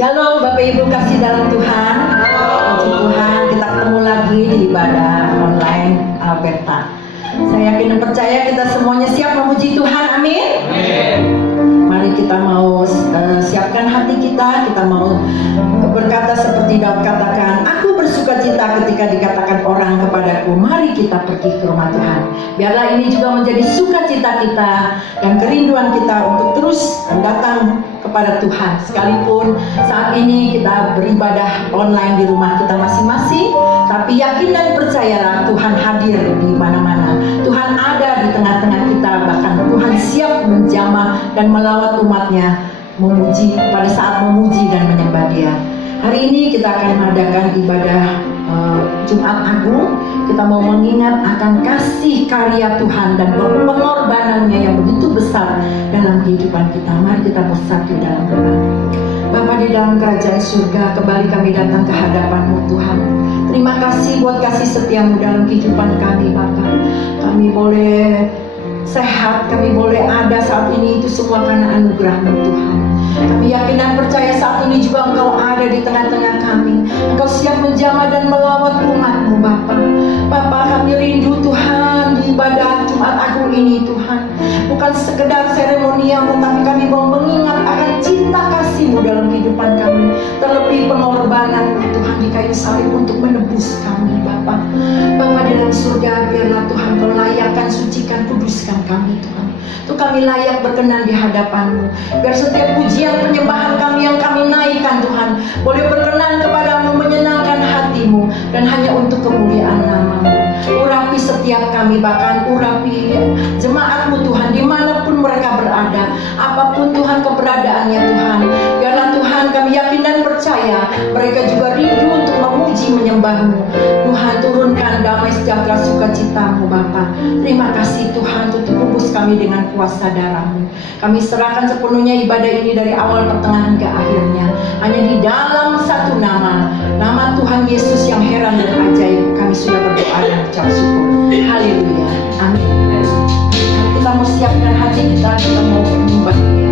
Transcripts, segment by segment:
Shalom Bapak Ibu kasih dalam Tuhan. Puji Tuhan, kita ketemu lagi di ibadah online Alberta. Saya yakin dan percaya kita semuanya siap memuji Tuhan, amin. Mari kita mau siapkan hati kita mau berkata seperti Daud katakan, aku bersuka cita ketika dikatakan orang kepadaku, mari kita pergi ke rumah Tuhan. Biarlah ini juga menjadi sukacita kita dan kerinduan kita untuk terus datang kepada Tuhan. Sekalipun saat ini kita beribadah online di rumah kita masing-masing, tapi yakin dan percayalah Tuhan hadir di mana-mana. Tuhan ada di tengah-tengah kita, bahkan Tuhan siap menjamah dan melawat umatnya memuji pada saat memuji dan menyembah Dia. Hari ini kita akan mengadakan ibadah Jumat Agung. Kita mau mengingat akan kasih karya Tuhan dan pengorbanannya yang begitu besar dalam kehidupan kita. Mari kita bersatu dalam doa. Bapa di dalam kerajaan surga, kembali kami datang ke hadapan-Mu Tuhan. Terima kasih buat kasih setiamu dalam kehidupan kami Bapa. Kami boleh sehat, kami boleh ada saat ini, itu semua karena anugerah-Mu Tuhan. Kami yakin dan percaya saat ini juga Engkau ada di tengah-tengah kami. Engkau siap menjamah dan melawat umat-Mu Bapa. Bapa, kami rindu Tuhan di ibadah Jumat Agung ini Tuhan. Bukan sekedar seremonial, tetapi kami mau mengingat akan cinta kasih-Mu dalam kehidupan kami. Terlebih pengorbanan Tuhan di kayu salib untuk menebus kami Bapa. Bapa di dalam surga, biarlah Tuhan Kau layakkan, sucikan, kuduskan kami Tuhan. Tuh kami layak berkenan di hadapan-Mu. Biar setiap pujian penyembahan kami yang kami naikkan Tuhan boleh berkenan kepadamu, menyenangkan hati-Mu, dan hanya untuk kemuliaan nama-Mu. Urapi setiap kami, bahkan urapi jemaat-Mu Tuhan dimanapun mereka berada, apapun Tuhan keberadaannya Tuhan. Biarlah Tuhan kami yakin dan percaya mereka juga rindu untuk memuji menyembah-Mu. Tuhan, turunkan damai sejahtera sukacita-Mu Bapa. Terima kasih Tuhan, tutup kubus kami dengan kuasa darah-Mu. Kami serahkan sepenuhnya ibadah ini dari awal pertengahan ke akhirnya hanya di dalam satu nama Tuhan Yesus yang heran dan ajaib. Kami sudah berdoa dan ucap syukur. Haleluya, amin. Kita mau siapkan hati kita mau menyembah Dia.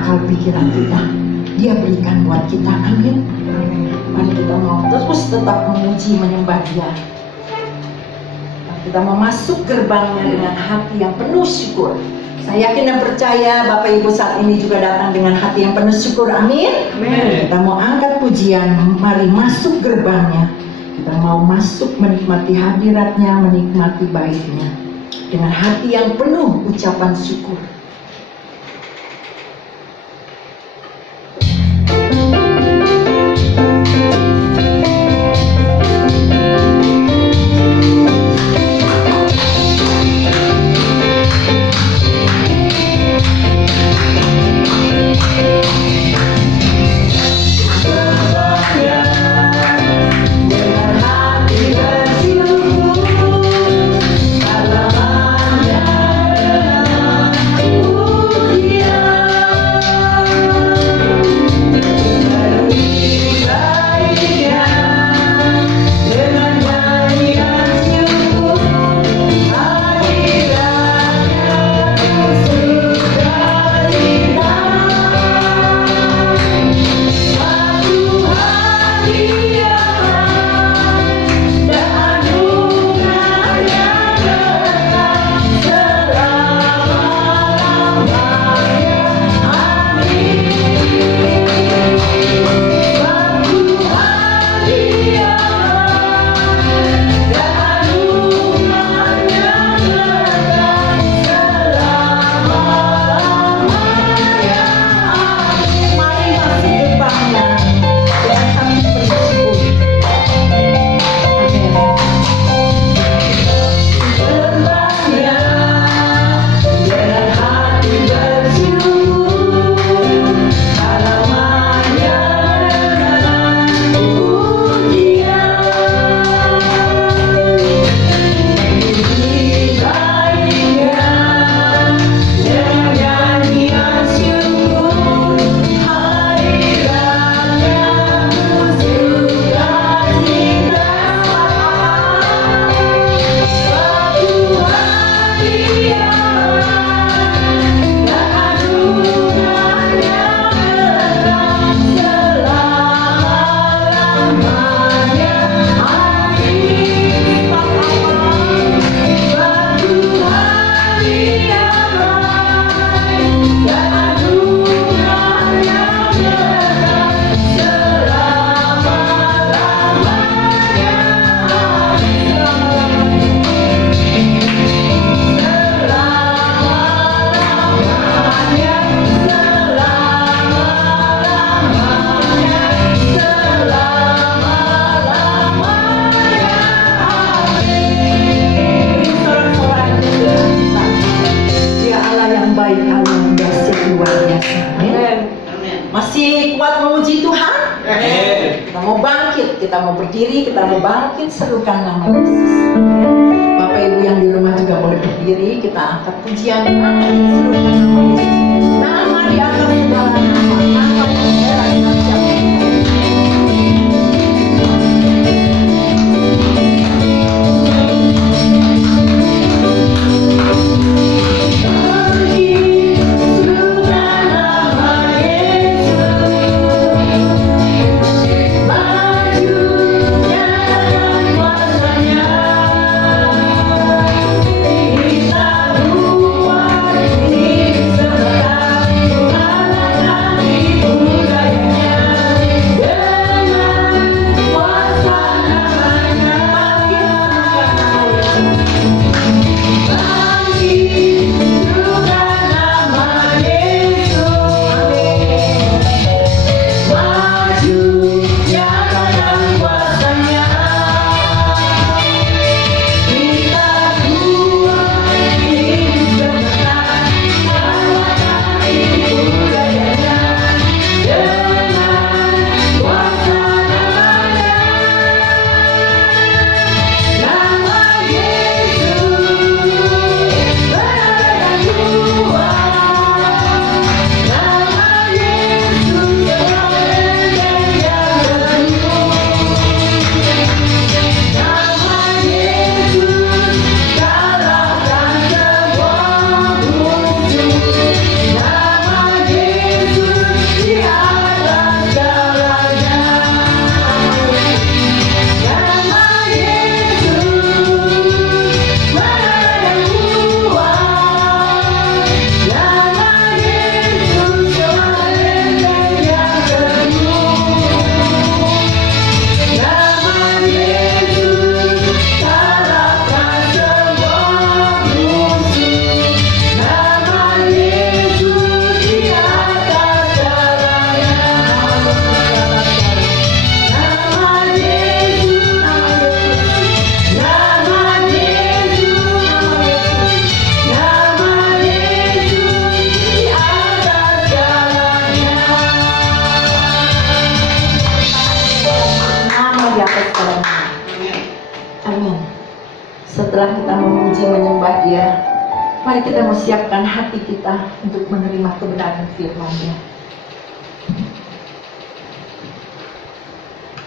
akal pikiran kita Dia berikan buat kita. Amin. Mari kita mau terus tetap memuji menyembah Dia. Kita mau masuk gerbangnya dengan hati yang penuh syukur. Saya yakin dan percaya Bapak Ibu saat ini juga datang dengan hati yang penuh syukur. Amin. Amin. Kita mau angkat pujian. Mari masuk gerbangnya. Kita mau masuk menikmati hadiratnya, menikmati baitnya dengan hati yang penuh ucapan syukur. Masih kuat memuji Tuhan? Kita mau bangkit, kita mau berdiri, kita mau bangkit, serukan nama Yesus. Bapak Ibu yang di rumah juga boleh berdiri, kita angkat pujian, serukan nama Yesus. Nama di atas segala nama, nama yang merah dan Kita buat setelah kita memuji menyembah Dia, mari kita mau siapkan hati kita untuk menerima kebenaran firman-Nya.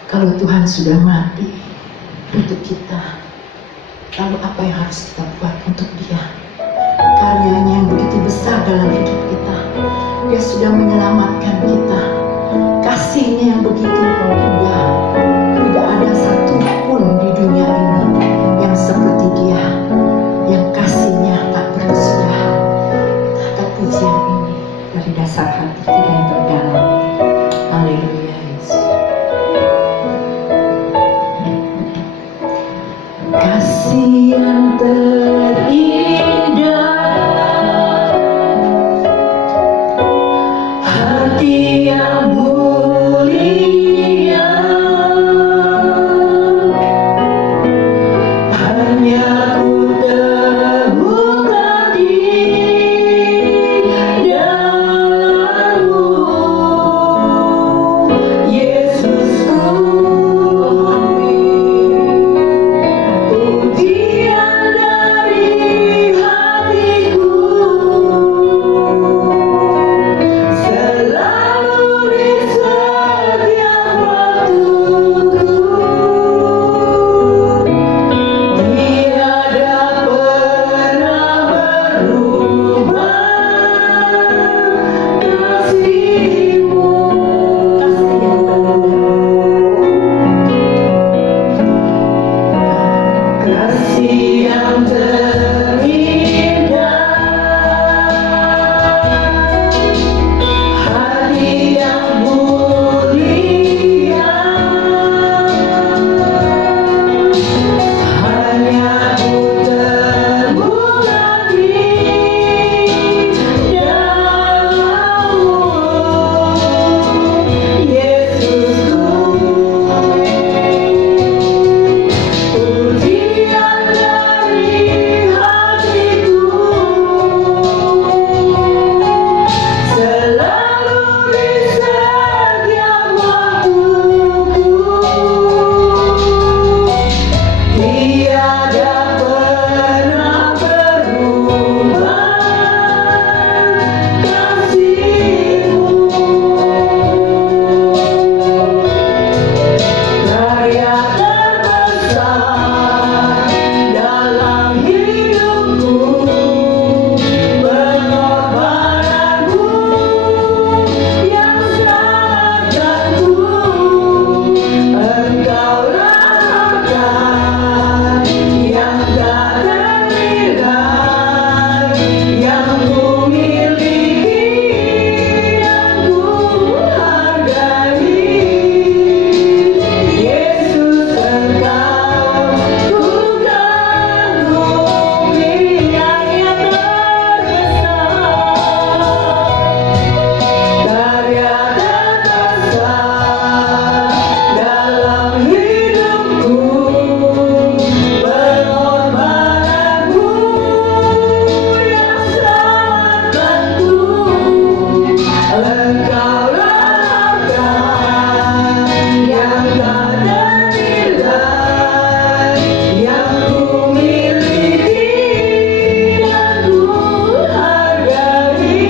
Kalau Tuhan sudah mati untuk kita, lalu apa yang harus kita buat untuk Dia? Karyanya yang begitu besar dalam hidup kita, Dia sudah menyelamatkan kita. Kasih-Nya yang begitu indah, tidak ada satupun di dunia ini yang seperti Dia, yang kasih-Nya tak berkesudahan. Kata pujian ini dari dasar hati kita yang terdalam. Haleluya Yesus. Kasih yang terindah, hati yang mulia, hanya ku temukan di dalam-Mu, Yesusku. Pujian dari hatiku selalu di setiap waktuku. Tiada pernah berubah kasih-Mu. Kasih yang terindah, hati yang mulia, hanya ku temukan di dalam-Mu, Yesusku. Pujian dari hatiku selalu di setiap waktuku. Tiada pernah berubah kasih-Mu. Karya terbesar dalam hidupku, pengorbananmu yang selamatkanku. Engkaulah harga yang tak ternilai, yang ku miliki dan ku hargai. Yesus, Engkau ku kagumi, karya terbesar, karya terbesar dalam hidupku, pengorbananmu yang selamatkanku. Engkaulah harga yang tak ternilai, yang ku miliki dan ku hargai.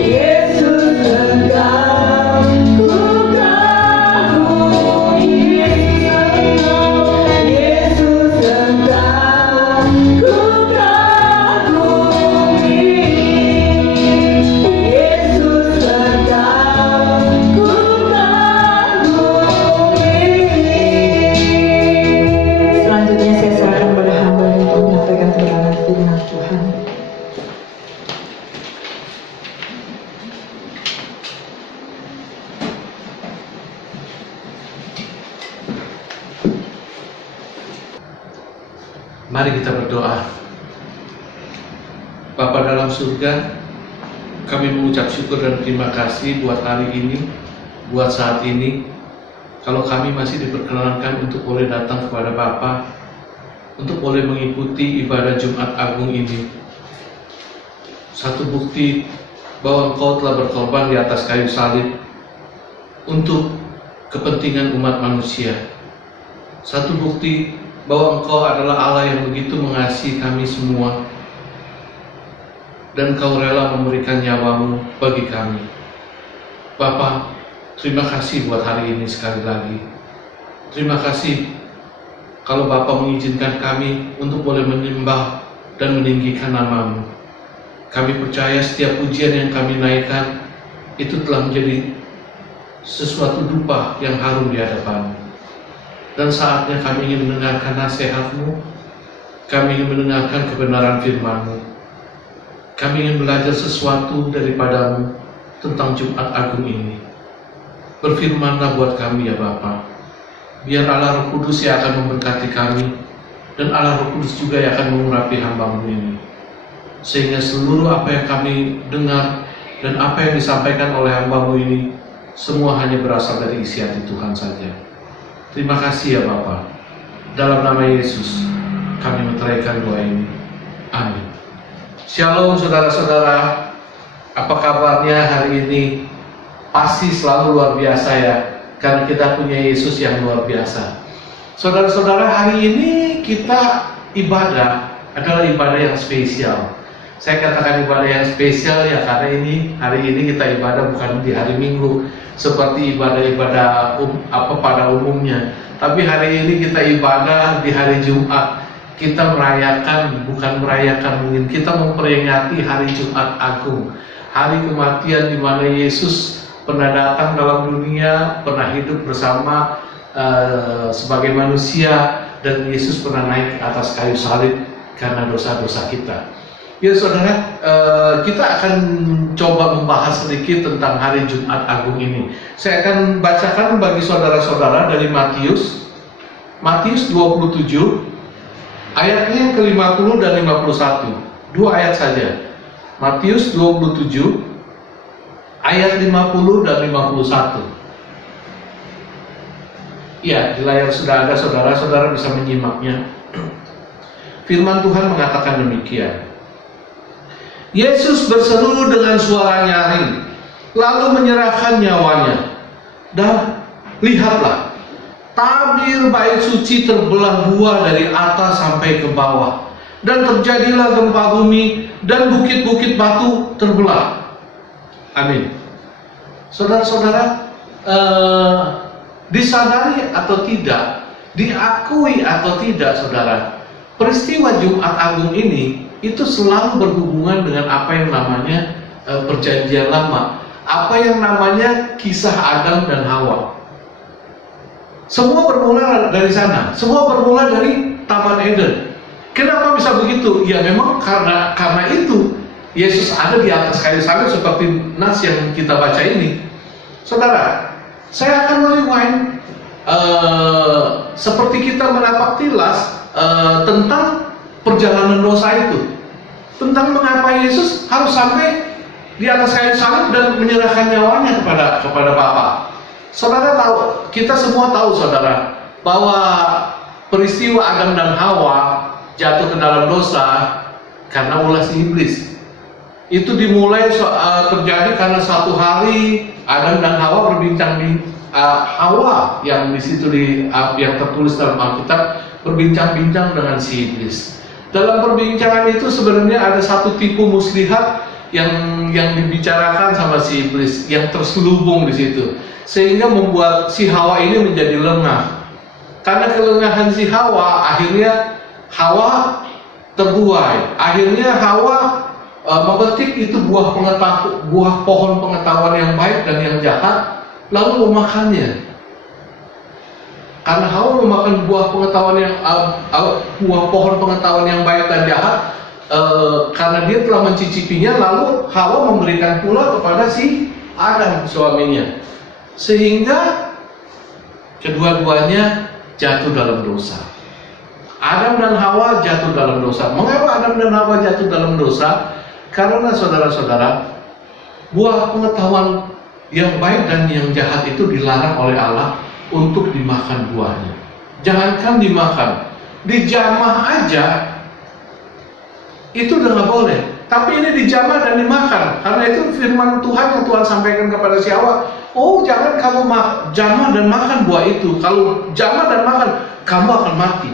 Yesus, Engkau ku kagumi. Yesus, Engkau ku kagumi. Yesus, Engkau ku kagumi. Selanjutnya saya serahkan pada hamba yang menyampaikan kebenaran firman Tuhan. Mari kita berdoa. Bapa dalam surga, kami mengucap syukur dan terima kasih buat hari ini, buat saat ini. Kalau kami masih diperkenankan untuk boleh datang kepada Bapa, untuk boleh mengikuti ibadah Jumat Agung ini. Satu bukti bahwa Engkau telah berkorban di atas kayu salib untuk kepentingan umat manusia. Satu bukti bahwa Engkau adalah Allah yang begitu mengasihi kami semua, dan Kau rela memberikan nyawamu bagi kami. Bapa, terima kasih buat hari ini sekali lagi. Terima kasih kalau Bapa mengizinkan kami untuk boleh menyembah dan meninggikan nama-Mu. Kami percaya setiap pujian yang kami naikkan itu telah menjadi sesuatu dupa yang harum di hadapan-Mu. Dan saatnya kami ingin mendengarkan nasihat-Mu, kami ingin mendengarkan kebenaran firman-Mu, kami ingin belajar sesuatu daripada-Mu tentang Jumat Agung ini. Berfirmanlah buat kami ya Bapa. Biar Allah Roh Kudus yang akan memberkati kami, dan Allah Roh Kudus juga yang akan mengurapi hamba-Mu ini, sehingga seluruh apa yang kami dengar dan apa yang disampaikan oleh hamba-Mu ini semua hanya berasal dari isi hati Tuhan saja. Terima kasih ya Bapa. Dalam nama Yesus kami menteraikan doa ini. Amin. Shalom saudara-saudara. Apa kabarnya hari ini? Pasti selalu luar biasa ya, karena kita punya Yesus yang luar biasa. Saudara-saudara, hari ini kita ibadah adalah ibadah yang spesial. Saya katakan ibadah yang spesial ya karena hari ini kita ibadah bukan di hari Minggu seperti ibadah-ibadah pada umumnya, tapi hari ini kita ibadah di hari Jumat. Kita merayakan, bukan merayakan, mungkin kita memperingati hari Jumat Agung, hari kematian di mana Yesus pernah datang dalam dunia, pernah hidup bersama sebagai manusia, dan Yesus pernah naik ke atas kayu salib karena dosa-dosa kita. Ya saudara, kita akan coba membahas sedikit tentang hari Jumat Agung ini. Saya akan bacakan bagi saudara-saudara dari Matius 27 ayatnya yang ke-50 dan 51. Dua ayat saja. Matius 27 ayat 50 dan 51. Ya, di layar sudah ada, saudara-saudara bisa menyimaknya. Firman Tuhan mengatakan demikian. Yesus berseru dengan suara nyaring, lalu menyerahkan nyawanya. Dan lihatlah, tabir bait suci terbelah dua dari atas sampai ke bawah, dan terjadilah gempa bumi, dan bukit-bukit batu terbelah. Amin. Saudara-saudara, disadari atau tidak, diakui atau tidak, saudara, peristiwa Jumat Agung ini itu selalu berhubungan dengan apa yang namanya perjanjian lama, apa yang namanya kisah Adam dan Hawa. Semua bermula dari sana, semua bermula dari Taman Eden. Kenapa bisa begitu? Ya memang karena itu Yesus ada di atas kayu salib seperti nas yang kita baca ini. Saudara, saya akan merewind seperti kita menapak tilas tentang perjalanan dosa itu, tentang mengapa Yesus harus sampai di atas kayu salib dan menyerahkan nyawanya kepada Bapa. Saudara tahu, kita semua tahu saudara, bahwa peristiwa Adam dan Hawa jatuh ke dalam dosa karena ulah si iblis. Itu dimulai terjadi karena satu hari Adam dan Hawa Hawa yang di situ yang tertulis dalam Alkitab berbincang-bincang dengan si iblis. Dalam perbincangan itu sebenarnya ada satu tipu muslihat yang dibicarakan sama si iblis, yang terselubung di situ, sehingga membuat si Hawa ini menjadi lengah. Karena kelengahan si Hawa, akhirnya Hawa terbuai. Akhirnya Hawa memetik itu buah pohon pengetahuan yang baik dan yang jahat, lalu memakannya. Karena Hawa memakan buah pohon pengetahuan yang baik dan jahat, karena dia telah mencicipinya, lalu Hawa memberikan pula kepada si Adam suaminya, sehingga kedua-duanya jatuh dalam dosa. Adam dan Hawa jatuh dalam dosa. Mengapa Adam dan Hawa jatuh dalam dosa? Karena saudara-saudara, buah pengetahuan yang baik dan yang jahat itu dilarang oleh Allah untuk dimakan buahnya. Jangankan dimakan, dijamah aja itu udah nggak boleh. Tapi ini dijamah dan dimakan. Karena itu firman Tuhan yang Tuhan sampaikan kepada si Hawa, oh jangan kamu jamah dan makan buah itu. Kalau jamah dan makan, kamu akan mati.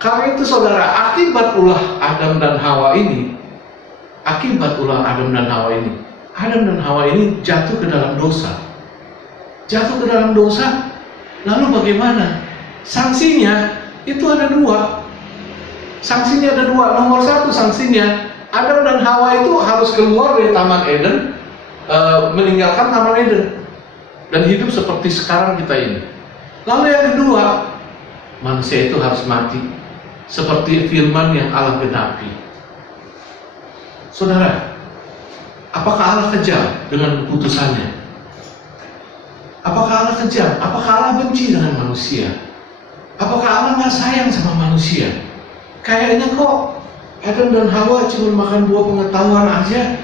Karena itu saudara, akibat ulah Adam dan Hawa ini, Adam dan Hawa ini jatuh ke dalam dosa. Lalu bagaimana? Sanksinya itu ada dua. Nomor satu sanksinya, Adam dan Hawa itu harus keluar dari Taman Eden, meninggalkan Taman Eden, dan hidup seperti sekarang kita ini. Lalu yang kedua, manusia itu harus mati, seperti firman yang Allah genapi. Saudara, apakah Allah kejam dengan keputusannya? Apakah Allah kejam? Apakah Allah benci dengan manusia? Apakah Allah nggak sayang sama manusia? Kayaknya kok Adam dan Hawa cuma makan buah pengetahuan aja,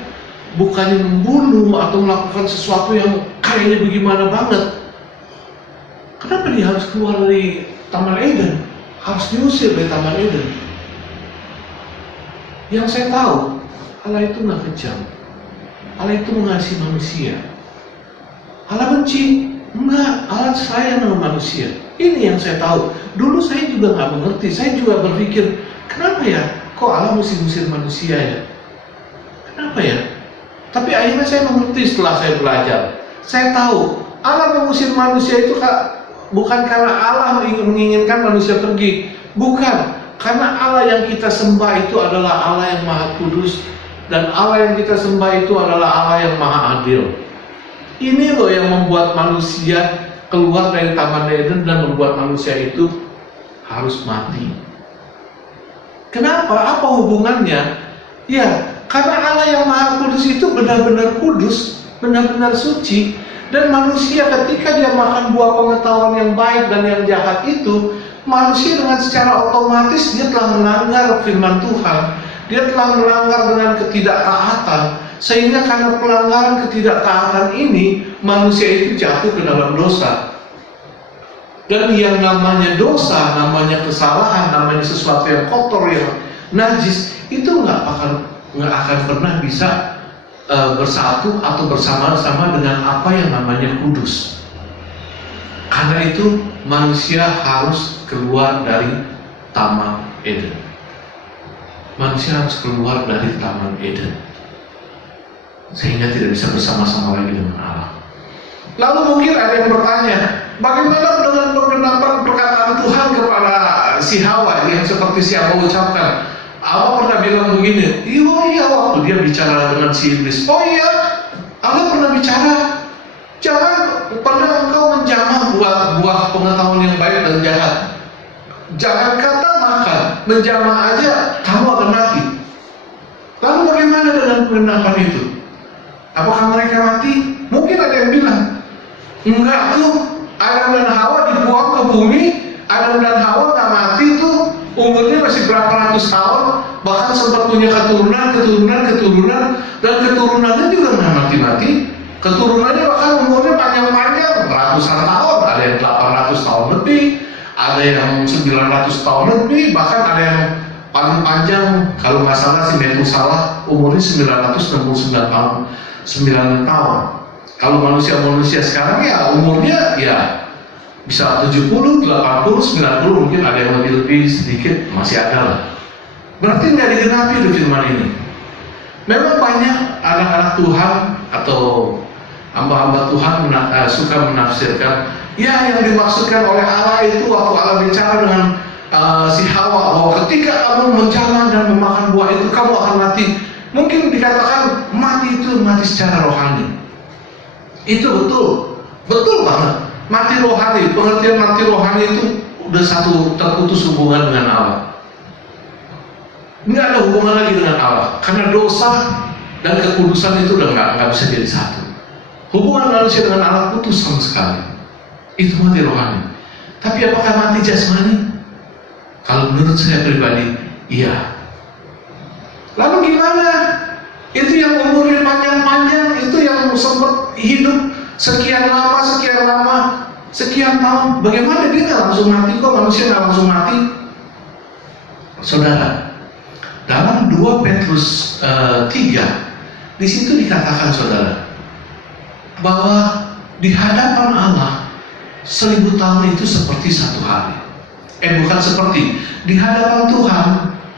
bukannya membunuh atau melakukan sesuatu yang kayaknya bagaimana banget. Kenapa dia harus keluar dari Taman Eden? Harus diusir dari Taman Eden? Yang saya tahu, Allah itu nggak kejam. Allah itu mengasihi manusia. Allah benci? Enggak, Allah sayang sama manusia. Ini yang saya tahu. Dulu saya juga nggak mengerti. Saya juga berpikir, kenapa ya? Kok Allah mesti ngusir manusia ya? Kenapa ya? Tapi akhirnya saya mengerti setelah saya belajar. Saya tahu Allah mengusir manusia itu bukan karena Allah menginginkan manusia pergi. Bukan. Karena Allah yang kita sembah itu adalah Allah yang Maha Kudus. Dan Allah yang kita sembah itu adalah Allah yang Maha Adil. Ini loh yang membuat manusia keluar dari Taman Eden dan membuat manusia itu harus mati. Kenapa? Apa hubungannya? Ya, karena Allah yang Maha Kudus itu benar-benar kudus, benar-benar suci. Dan manusia ketika dia makan buah pengetahuan yang baik dan yang jahat itu, manusia dengan secara otomatis dia telah melanggar firman Tuhan. Dia telah melanggar dengan ketidaktaatan. Sehingga karena pelanggaran ketidaktaatan ini, manusia itu jatuh ke dalam dosa. Dan yang namanya dosa, namanya kesalahan, namanya sesuatu yang kotor, yang najis, itu nggak akan pernah bisa bersatu atau bersama-sama dengan apa yang namanya kudus. Karena itu manusia harus keluar dari Taman Eden. Manusia harus keluar dari Taman Eden, sehingga tidak bisa bersama-sama lagi dengan Allah. Lalu mungkin ada yang bertanya, bagaimana dengan penggenapan perkataan Tuhan kepada si Hawa yang seperti siapa ucapkan? Allah pernah bilang begini, iya waktu dia bicara dengan si iblis. Oh iya, Allah pernah bicara, jangan pernah engkau menjamah buah pengetahuan yang baik dan jahat. Jangan kata makan, menjamah aja kamu akan mati. Lalu bagaimana dengan penggenapan itu? Apakah mereka mati? Mungkin ada yang bilang, enggak tuh, Adam dan Hawa dibuang ke bumi, Adam dan Hawa nggak mati tuh, umurnya masih berapa ratus tahun, bahkan sempat punya keturunan, dan keturunannya juga nggak mati-mati. Keturunannya bahkan umurnya panjang-panjang, ratusan tahun, ada yang 800 tahun lebih, ada yang 900 tahun lebih, bahkan ada yang paling panjang, kalau nggak salah si Metusalah umurnya 969 tahun. 9 tahun. Kalau manusia sekarang ya umurnya ya bisa 70, 80, 90, mungkin ada yang lebih sedikit, masih ada lah. Berarti nggak digenapi itu firman ini. Memang banyak anak-anak Tuhan atau hamba-hamba Tuhan suka menafsirkan, ya yang dimaksudkan oleh Allah itu waktu Allah bicara dengan si Hawa, bahwa ketika kamu menjalan dan memakan buah itu kamu akan mati. Mungkin dikatakan mati itu mati secara rohani. Itu betul banget. Mati rohani, pengertian mati rohani itu udah satu terputus hubungan dengan Allah. Nggak ada hubungan lagi dengan Allah, karena dosa dan kekudusan itu udah nggak bisa jadi satu. Hubungan manusia dengan Allah putus sama sekali. Itu mati rohani. Tapi apakah mati jasmani? Kalau menurut saya pribadi, iya. Lalu gimana? Itu yang umurnya panjang-panjang, itu yang sempat hidup sekian lama, sekian tahun. Bagaimana dia nggak langsung mati? Kok manusia nggak langsung mati? Saudara, dalam 2 Petrus 3, di situ dikatakan saudara, bahwa di hadapan Allah 1000 tahun itu seperti 1 hari. bukan seperti di hadapan Tuhan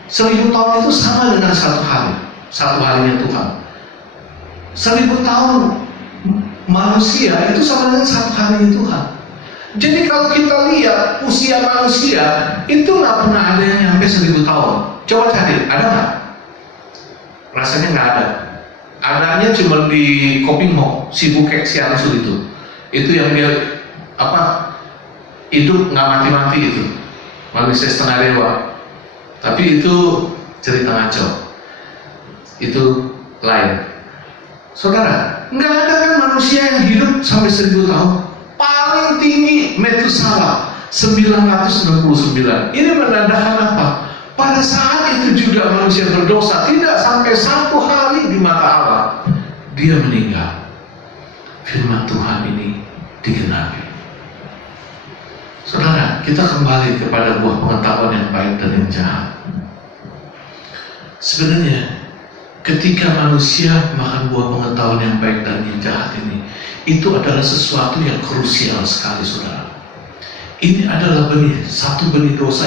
1000 tahun itu sama dengan satu harinya Tuhan. 1000 tahun manusia itu sama dengan satu harinya Tuhan. Jadi kalau kita lihat usia manusia itu nggak pernah ada yang sampai 1000 tahun. Coba cari, ada nggak? Rasanya nggak ada. Adanya cuma di Kopingho, si Bukek si Ansul itu. Itu yang dia hidup nggak mati-mati itu, manusia setengah dewa. Tapi itu cerita ngaco, itu lain. Saudara, nggak ada kan manusia yang hidup sampai 1000 tahun. Paling tinggi Metusalah 969. Ini menandakan apa? Pada saat itu juga manusia berdosa, tidak sampai 1 hari di mata Allah dia meninggal. Firman Tuhan ini digenapi. Saudara, kita kembali kepada buah pengetahuan yang baik dan yang jahat. Sebenarnya ketika manusia makan buah pengetahuan yang baik dan yang jahat ini, itu adalah sesuatu yang krusial sekali, saudara. Ini adalah satu benih dosa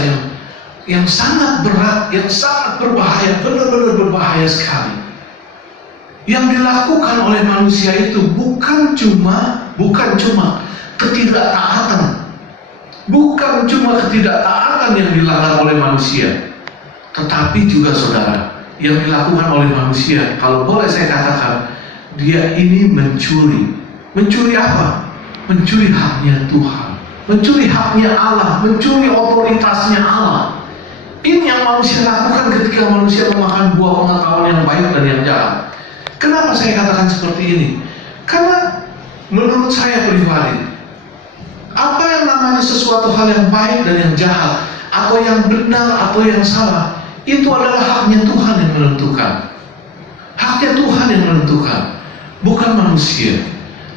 yang sangat berat, yang sangat berbahaya, benar-benar berbahaya sekali. Yang dilakukan oleh manusia itu bukan cuma ketidaktaatan. Bukan cuma ketidaktaatan yang dilakukan oleh manusia, tetapi juga saudara, yang dilakukan oleh manusia, kalau boleh saya katakan, dia ini mencuri. Mencuri apa? Mencuri haknya Tuhan, mencuri haknya Allah, mencuri otoritasnya Allah. Ini yang manusia lakukan ketika manusia memakan buah pengetahuan yang baik dan yang jahat. Kenapa saya katakan seperti ini? Karena menurut saya pribadi, apa yang namanya sesuatu hal yang baik dan yang jahat, atau yang benar atau yang salah, itu adalah haknya Tuhan yang menentukan. Haknya Tuhan yang menentukan, bukan manusia.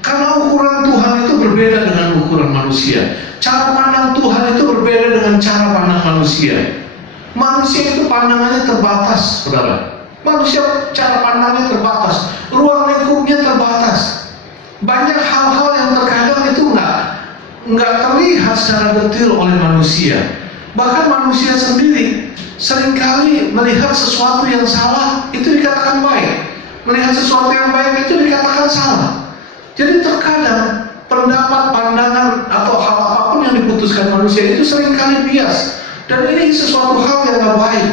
Karena ukuran Tuhan itu berbeda dengan ukuran manusia. Cara pandang Tuhan itu berbeda dengan cara pandang manusia. Manusia itu pandangannya terbatas, saudara. Manusia cara pandangnya terbatas, ruang lingkupnya terbatas. Banyak hal-hal yang terkadang itu nggak terlihat secara detail oleh manusia. Bahkan manusia sendiri seringkali melihat sesuatu yang salah itu dikatakan baik, melihat sesuatu yang baik itu dikatakan salah. Jadi terkadang pendapat, pandangan atau hal apapun yang diputuskan manusia itu seringkali bias, dan ini sesuatu hal yang nggak baik.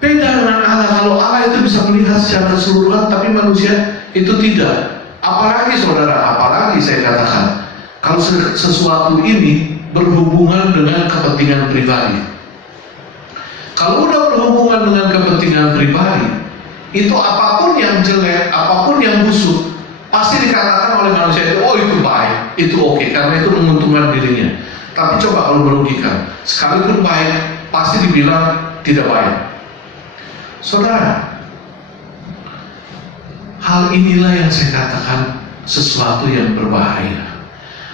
Beda dengan Allah. Kalau Allah itu bisa melihat secara keseluruhan, tapi manusia itu tidak. Apalagi saudara, apalagi saya katakan, kalau sesuatu ini berhubungan dengan kepentingan pribadi. Kalau udah berhubungan dengan kepentingan pribadi, itu apapun yang jelek, apapun yang busuk, pasti dikatakan oleh manusia itu, oh itu baik, itu oke, karena itu menguntungkan dirinya. Tapi coba kalau merugikan, sekalipun baik, pasti dibilang tidak baik. Saudara, hal inilah yang saya katakan sesuatu yang berbahaya.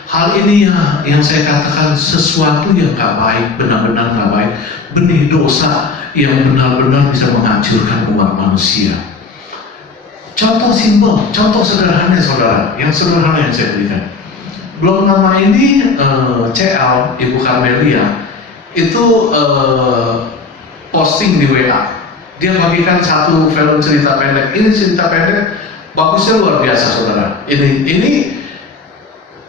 Hal ini yang saya katakan sesuatu yang gak baik, benar-benar gak baik, benih dosa yang benar-benar bisa menghancurkan umat manusia. Contoh simpel, contoh sederhana saudara, yang sederhana yang saya berikan. Belum lama ini CL, Ibu Carmelia, itu posting di WA. Dia bagikan satu film cerita pendek. Ini cerita pendek bagusnya luar biasa saudara. Ini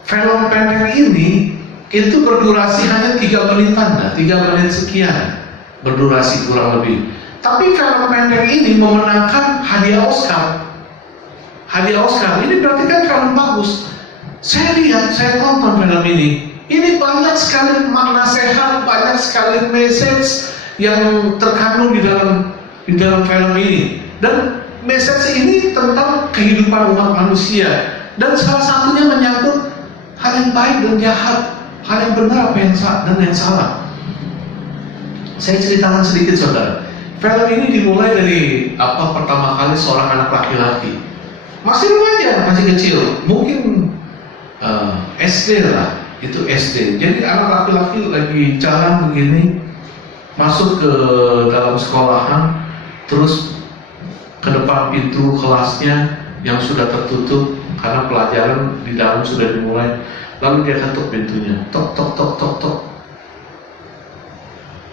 film pendek ini itu berdurasi hanya 3 menitan, 3 menit sekian berdurasi kurang lebih. Tapi film pendek ini memenangkan hadiah Oscar. Hadiah Oscar ini berarti kan film bagus. Saya lihat, saya tonton film ini. Ini banyak sekali makna sehat, banyak sekali message yang terkandung di dalam film ini. Dan message ini tentang kehidupan umat manusia. Dan salah satunya menyangkut hal yang baik dan jahat, hal yang benar apa yang dan yang salah. Saya ceritakan sedikit saudara. Film ini dimulai dari pertama kali seorang anak laki-laki, masih remaja, masih kecil, mungkin SD lah, itu SD. Jadi anak laki-laki lagi jalan begini, masuk ke dalam sekolahan, terus ke depan pintu kelasnya yang sudah tertutup karena pelajaran di dalam sudah dimulai. Lalu dia ketuk pintunya, tok tok tok tok tok.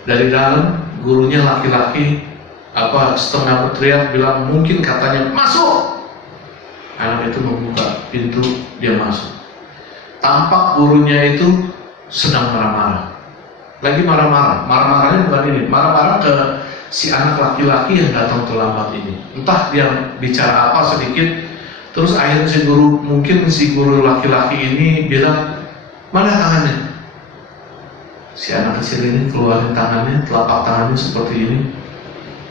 Dari dalam gurunya laki-laki setengah berteriak bilang mungkin katanya masuk. Anak itu membuka pintu, dia masuk. Tampak gurunya itu sedang marah-marah. Lagi marah-marah. Marah-marahnya bukan ini, marah-marah ke si anak laki-laki yang datang terlambat ini. Entah dia bicara apa sedikit. Terus akhirnya si guru laki-laki ini bilang, mana tangannya? Si anak kecil ini keluarin tangannya, telapak tangannya seperti ini.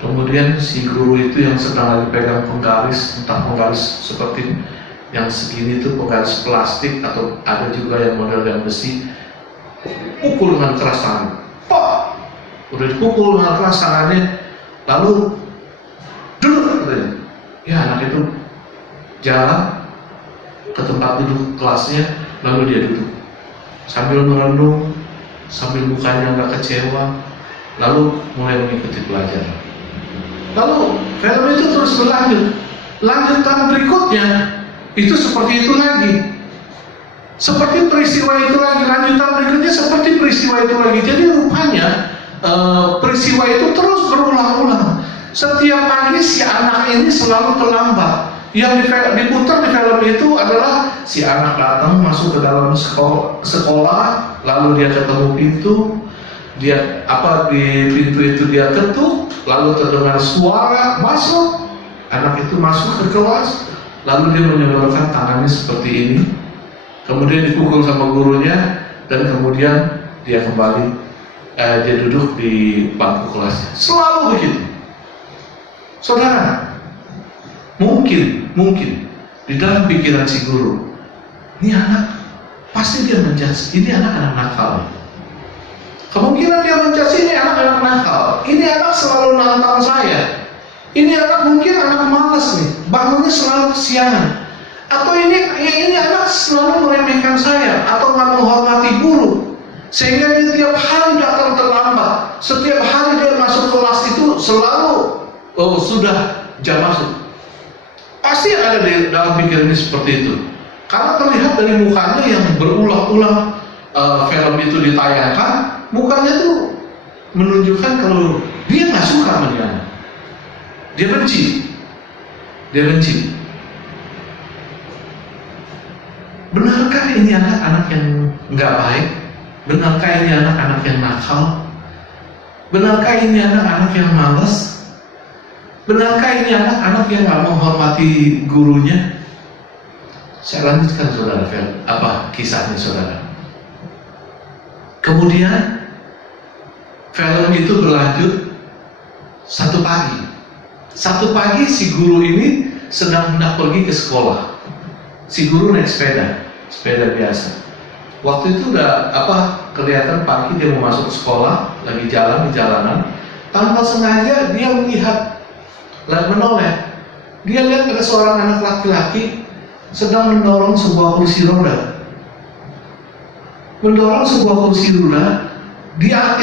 Kemudian si guru itu yang sedang lagi pegang penggaris, entah penggaris seperti yang segini itu penggaris plastik atau ada juga yang model yang besi, pukul dengan keras tangan. Pok! Udah dipukul dengan keras tangannya, lalu duduk. Ya, anak itu jalan ke tempat duduk kelasnya, lalu dia duduk sambil merenung, sambil mukanya agak kecewa, lalu mulai mengikuti pelajaran. Lalu film itu terus berlanjut. Lanjutan berikutnya itu seperti itu lagi. Seperti peristiwa itu lagi. Lanjutan berikutnya seperti peristiwa itu lagi. Jadi rupanya peristiwa itu terus berulang-ulang. Setiap pagi si anak ini selalu terlambat. Yang diputar di film itu adalah si anak datang masuk ke dalam sekolah, lalu dia ketemu pintu, di pintu itu dia ketuk, lalu terdengar suara masuk. Anak itu masuk ke kelas, lalu dia menyodorkan tangannya seperti ini, kemudian dipukul sama gurunya, dan kemudian dia kembali dia duduk di bangku kelasnya. Selalu begitu. Saudara, mungkin di dalam pikiran si guru, ini anak pasti dia menjudge, ini anak nakal. Kemungkinan dia menjudge ini anak nakal. Ini anak selalu nantang saya. Ini anak mungkin anak malas nih, bangunnya selalu kesiangan. Atau ini anak selalu meremehkan saya atau nggak menghormati guru, sehingga dia tiap hari datang terlambat. Setiap hari dia masuk kelas itu selalu sudah jam masuk. Pasti ada di dalam pikirannya seperti itu. Karena terlihat dari mukanya yang berulang-ulang film itu ditayangkan, mukanya tuh menunjukkan kalau dia nggak suka sama dia. Dia benci. Benarkah ini anak-anak yang nggak baik? Benarkah ini anak-anak yang nakal? Benarkah ini anak-anak yang malas? Benarkah ini anak-anak yang nggak menghormati gurunya? Saya lanjutkan saudara, kisahnya saudara. Kemudian film itu berlanjut satu pagi si guru ini sedang hendak pergi ke sekolah. Si guru naik sepeda biasa. Waktu itu udah kelihatan pagi dia mau masuk sekolah, lagi jalan di jalanan. Tanpa sengaja dia menoleh. Dia lihat ada seorang anak laki-laki sedang mendorong sebuah kursi roda. Dia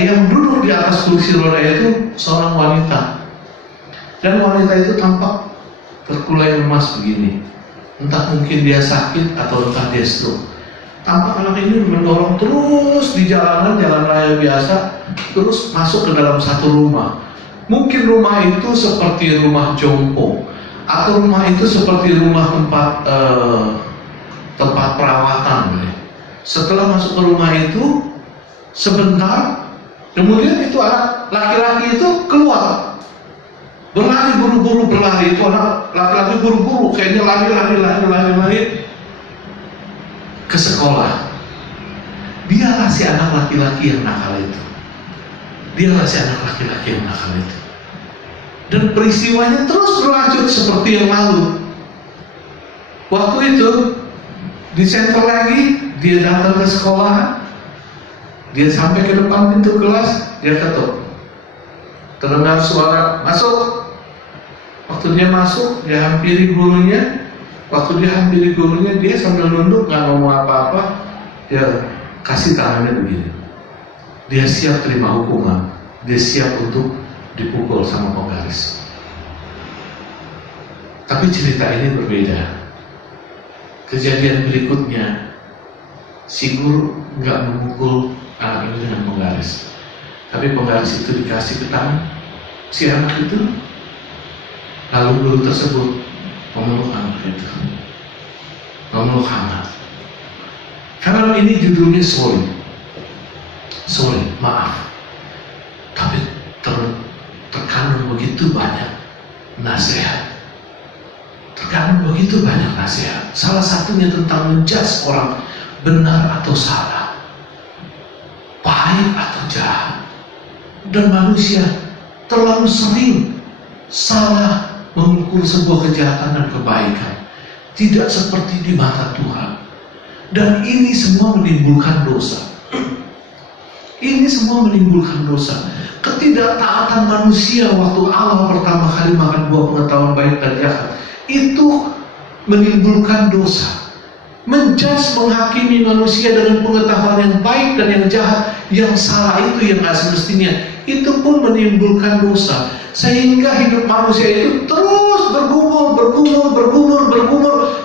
yang duduk di atas kursi roda itu seorang wanita. Dan wanita itu tampak terkulai lemas begini. Entah mungkin dia sakit atau entah dia stroke. Tampak anak ini mendorong terus di jalan raya biasa, terus masuk ke dalam satu rumah. Mungkin rumah itu seperti rumah jompo, atau rumah itu seperti rumah tempat perawatan. Setelah masuk ke rumah itu, sebentar, kemudian itu anak laki-laki itu keluar. Berlari, buru-buru berlari. Itu anak laki-laki buru-buru, kayaknya lari ke sekolah. Dialah si anak laki-laki yang nakal itu. Dan peristiwanya terus berlanjut seperti yang lalu. Waktu itu di center lagi, dia datang ke sekolah, dia sampai ke depan pintu kelas, dia ketuk. Terdengar suara masuk. Waktu dia masuk, dia hampiri gurunya. Dia sambil nunduk, nggak ngomong apa-apa. Dia kasih tangannya begini. Dia siap terima hukuman. Dia siap untuk dipukul sama penggaris. Tapi cerita ini berbeda. Kejadian berikutnya, si guru nggak memukul anak ini dengan penggaris. Tapi penggaris itu dikasih ke tangan si anak itu. Lalu guru tersebut memeluk anak itu, memeluk anak. Karena ini judulnya sorry, maaf. Tapi terkandung begitu banyak nasihat. Salah satunya tentang menjudge orang benar atau salah, baik atau jahat. Dan manusia terlalu sering salah mengukur sebuah kejahatan dan kebaikan, tidak seperti di mata Tuhan. Dan ini semua menimbulkan dosa. Ketidaktaatan manusia waktu Allah pertama kali makan buah pengetahuan baik dan jahat itu menimbulkan dosa. Menjudge, menghakimi manusia dengan pengetahuan yang baik dan yang jahat, yang salah itu yang nggak semestinya, itu pun menimbulkan dosa. Sehingga hidup manusia itu terus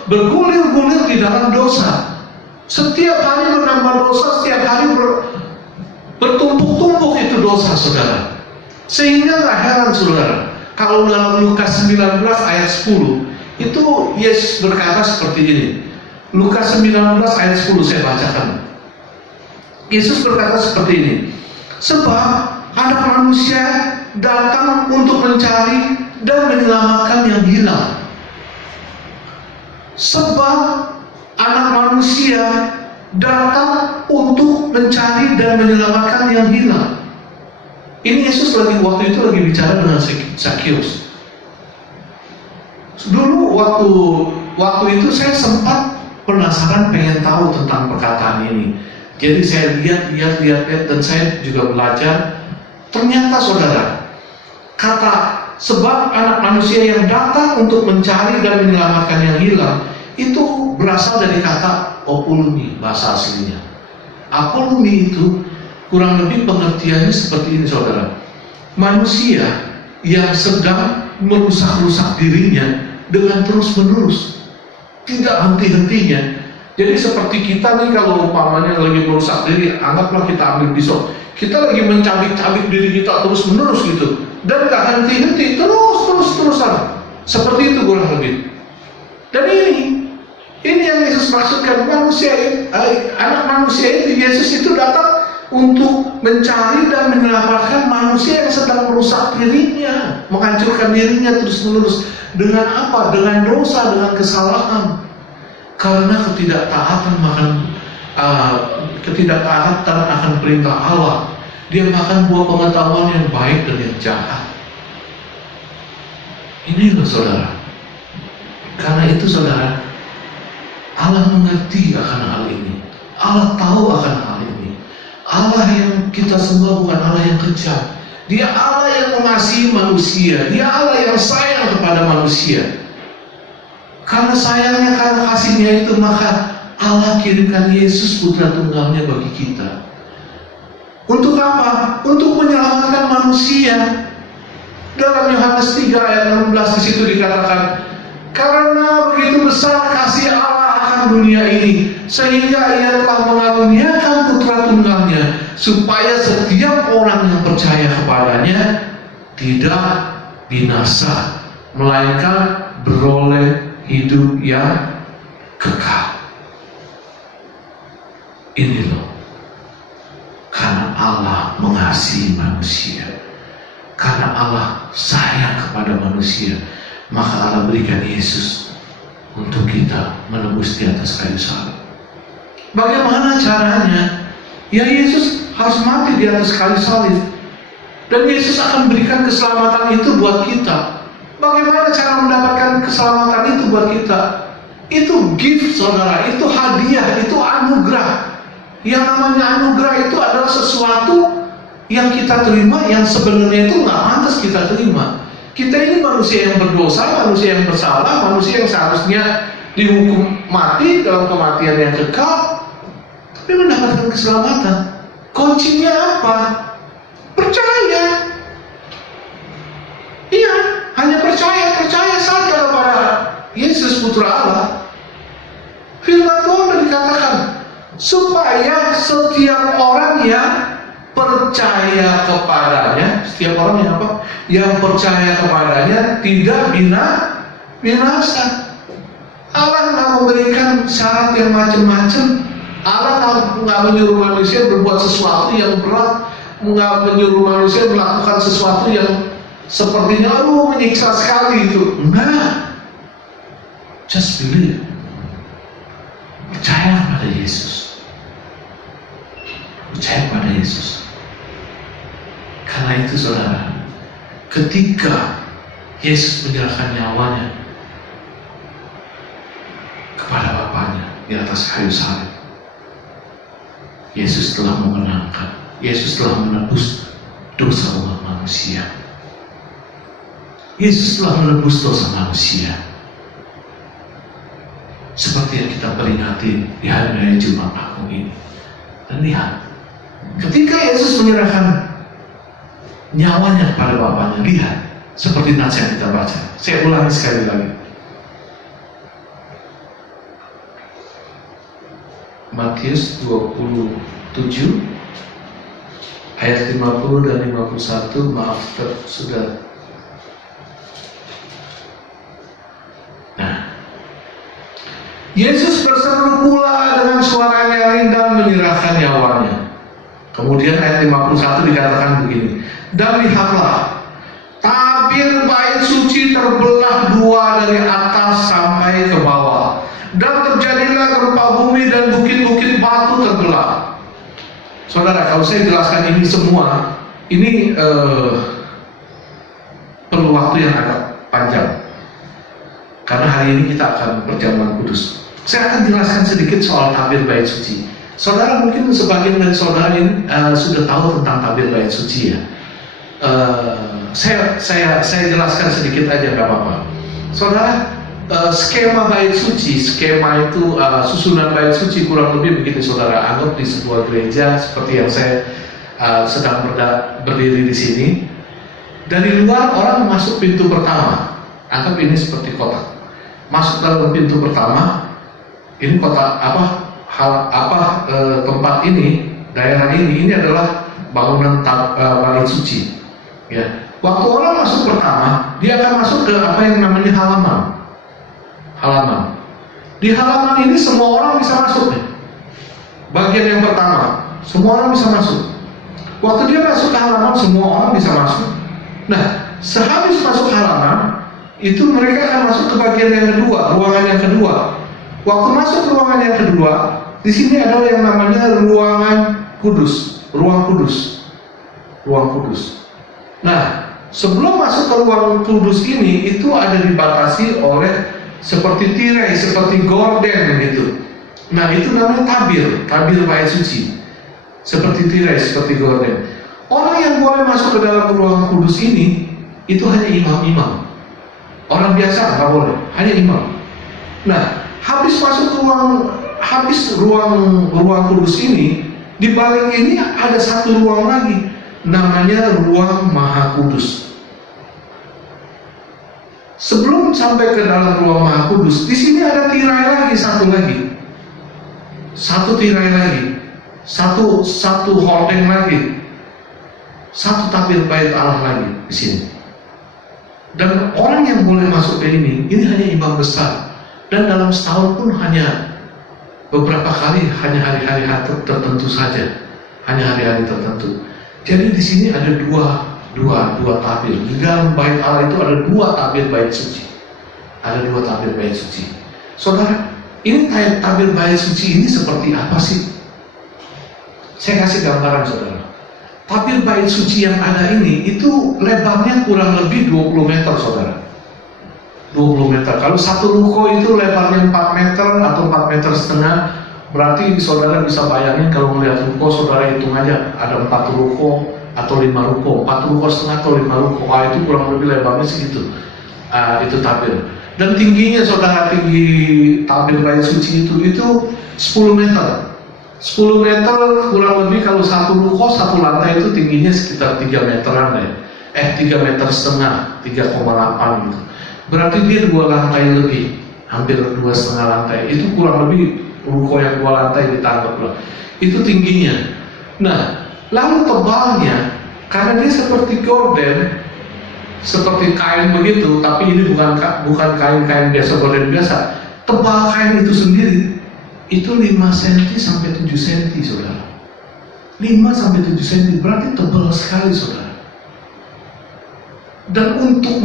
bergulir-gulir di dalam dosa. Setiap hari menambah dosa, setiap hari bertumpuk-tumpuk itu dosa, saudara. Sehingga gak heran, saudara, kalau dalam Lukas 19 ayat 10 itu Yesus berkata seperti ini. Lukas 19 ayat 10 saya bacakan. Yesus berkata seperti ini. Sebab Anak Manusia datang untuk mencari dan menyelamatkan yang hilang. Sebab Anak Manusia datang untuk mencari dan menyelamatkan yang hilang. Ini Yesus waktu itu lagi bicara dengan Zakheus. Dulu waktu itu saya sempat penasaran, pengen tahu tentang perkataan ini. Jadi saya lihat dan saya juga belajar. Ternyata saudara, kata sebab Anak Manusia yang datang untuk mencari dan menyelamatkan yang hilang itu berasal dari kata apolumi, bahasa aslinya. Apolumi itu kurang lebih pengertiannya seperti ini, saudara. Manusia yang sedang merusak-rusak dirinya dengan terus-menerus, tidak henti-hentinya. Jadi seperti kita nih, kalau umpamanya lagi merusak diri, anggaplah kita ambil pisau, kita lagi mencabik-cabik diri kita terus-menerus gitu, dan gak henti-henti, terus-terusan. Seperti itu kurang lebih. Dan ini yang Yesus maksudkan. Anak Manusia itu, Yesus itu datang untuk mencari dan menyelamatkan manusia yang sedang merusak dirinya, menghancurkan dirinya terus-menerus. Dengan apa? Dengan dosa, dengan kesalahan. Karena ketidaktaatan akan perintah Allah, dia makan buah pengetahuan yang baik dan yang jahat. Inilah saudara. Karena itu saudara, Allah mengerti akan hal ini. Allah tahu akan hal ini. Allah yang kita semua bukan Allah yang kejam. Dia Allah yang mengasihi manusia. Dia Allah yang sayang kepada manusia. Karena sayangnya, karena kasihnya itu, maka Allah kirimkan Yesus putra tunggalnya bagi kita. Untuk apa? Untuk menyelamatkan manusia. Dalam Yohanes 3 ayat 16 di situ dikatakan, karena begitu besar kasih Allah akan dunia ini, sehingga Ia telah mengaruniakan putra tunggalnya, supaya setiap orang yang percaya kepadanya tidak binasa, melainkan beroleh hidup yang kekal. Ini loh, karena Allah mengasihi manusia, karena Allah sayang kepada manusia, maka Allah berikan Yesus untuk kita menebus di atas kayu salib. Bagaimana caranya? Ya, Yesus harus mati di atas kayu salib, dan Yesus akan berikan keselamatan itu buat kita. Bagaimana cara mendapatkan keselamatan itu buat kita? Itu gift, saudara. Itu hadiah, itu anugerah. Yang namanya anugerah itu adalah sesuatu yang kita terima, yang sebenarnya itu nggak pantas kita terima. Kita ini manusia yang berdosa, manusia yang bersalah, manusia yang seharusnya dihukum mati dalam kematian yang kekal, tapi mendapatkan keselamatan. Kuncinya apa? Percaya. Iya, hanya percaya saja kepada Yesus putra Allah. Firman Tuhan dikatakan supaya setiap orang yang percaya kepadanya, setiap orang yang apa? Yang percaya kepadanya tidak binasa. Allah nggak memberikan syarat yang macam-macam. Allah nggak menyuruh manusia berbuat sesuatu yang berat, nggak menyuruh manusia melakukan sesuatu yang sepertinya menyiksa sekali itu. Enggak. Just believe. Percaya pada Yesus. Percaya pada Yesus. Karena itu saudara, ketika Yesus menyerahkan nyawanya kepada Bapaknya di atas kayu salib, Yesus telah memenangkan, Yesus telah menebus dosa umat manusia. Yesus telah menebus dosa manusia. Seperti yang kita peringati di hari raya Jumat Agung ini. Dan lihat, ketika Yesus menyerahkan nyawanya kepada Bapaknya, lihat seperti nats yang kita baca. Saya ulangi sekali lagi. Matius 27 ayat 50 dan 51. Maaf, sudah. Nah, Yesus berseru pula dengan suara nyaring dan menyerahkan nyawanya. Kemudian ayat 51 dikatakan begini, dan lihatlah, tabir bait suci terbelah dua dari atas sampai ke bawah, dan terjadilah gempa bumi dan bukit-bukit batu terbelah. Saudara, kalau saya jelaskan ini semua, ini perlu waktu yang agak panjang, karena hari ini kita akan berjamuan kudus. Saya akan jelaskan sedikit soal tabir bait suci. Saudara, mungkin sebagian dari saudara ini sudah tahu tentang tabir bait suci ya. Saya jelaskan sedikit aja, gak apa-apa. Saudara, skema bait suci, skema itu susunan bait suci kurang lebih begini saudara. Anggap di sebuah gereja seperti yang saya sedang berdiri di sini. Dari luar orang masuk pintu pertama. Anggap ini seperti kotak. Masuk dalam pintu pertama. Ini kotak tempat ini, daerah ini adalah bangunan bait suci. Ya. Waktu orang masuk pertama, dia akan masuk ke apa yang namanya halaman. Di halaman ini semua orang bisa masuk. Bagian yang pertama, semua orang bisa masuk. Waktu dia masuk ke halaman, semua orang bisa masuk. Nah, sehabis masuk halaman, itu mereka akan masuk ke bagian yang kedua, ruangan yang kedua. Waktu masuk ke ruangan yang kedua, di sini adalah yang namanya ruangan kudus, ruang kudus. Nah, sebelum masuk ke ruang kudus ini, itu ada dibatasi oleh seperti tirai, seperti gorden gitu. Nah, itu namanya tabir bait suci. Seperti tirai, seperti gorden. Orang yang boleh masuk ke dalam ruang kudus ini, itu hanya imam-imam. Orang biasa nggak boleh, hanya imam. Nah, habis ruang kudus ini, di balik ini ada satu ruang lagi, namanya ruang maha kudus. Sebelum sampai ke dalam ruang maha kudus, di sini ada tirai lagi, satu tirai lagi, satu hordeng lagi, satu tabir bait Allah lagi di sini. Dan orang yang boleh masuk ke ini hanya imam besar. Dan dalam setahun pun hanya beberapa kali, hanya hari-hari tertentu saja, hanya hari-hari tertentu. Jadi di sini ada dua tabir. Di dalam bait Allah itu ada dua tabir bait suci. Ada dua tabir bait suci. Saudara, ini tabir bait suci ini seperti apa sih? Saya kasih gambaran saudara. Tabir bait suci yang ada ini itu lebarnya kurang lebih 20 meter saudara. 20 meter. Kalau satu ruko itu lebarnya 4 meter atau 4 meter setengah, berarti saudara bisa bayangin kalau melihat ruko, saudara hitung aja ada 4 ruko atau 5 ruko, 4 ruko setengah atau 5 ruko. Itu kurang lebih lebarnya segitu. Itu tabir. Dan tingginya saudara, tinggi tabir bait suci itu 10 meter. 10 meter kurang lebih, kalau satu ruko, satu lantai itu tingginya sekitar 3 meteran deh. 3 meter setengah, 3,8 gitu. Berarti dia 2 lantai lebih, hampir 2,5 lantai. Itu kurang lebih ruko yang 2 lantai ditangkap lah. Itu tingginya. Nah, Lalu tebalnya, karena dia seperti gorden, seperti kain begitu, tapi ini bukan kain-kain biasa, gorden biasa. Tebal kain itu sendiri itu 5 cm sampai 7 cm, saudara. 5 sampai 7 cm berarti tebal sekali, saudara. Dan untuk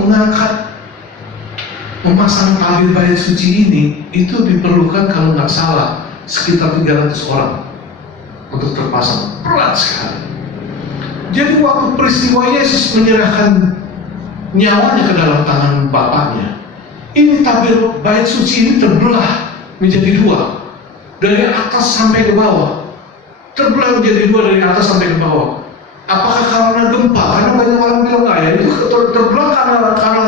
memasang tabir bait suci ini itu diperlukan kalau nggak salah sekitar 300 orang untuk terpasang. Berat sekali. Jadi waktu peristiwa Yesus menyerahkan nyawanya ke dalam tangan Bapaknya, ini tabir bait suci ini terbelah menjadi 2 dari atas sampai ke bawah. Terbelah menjadi 2 dari atas sampai ke bawah. Apakah karena gempa? Karena banyak orang bilang nggak ya, itu terbelah karena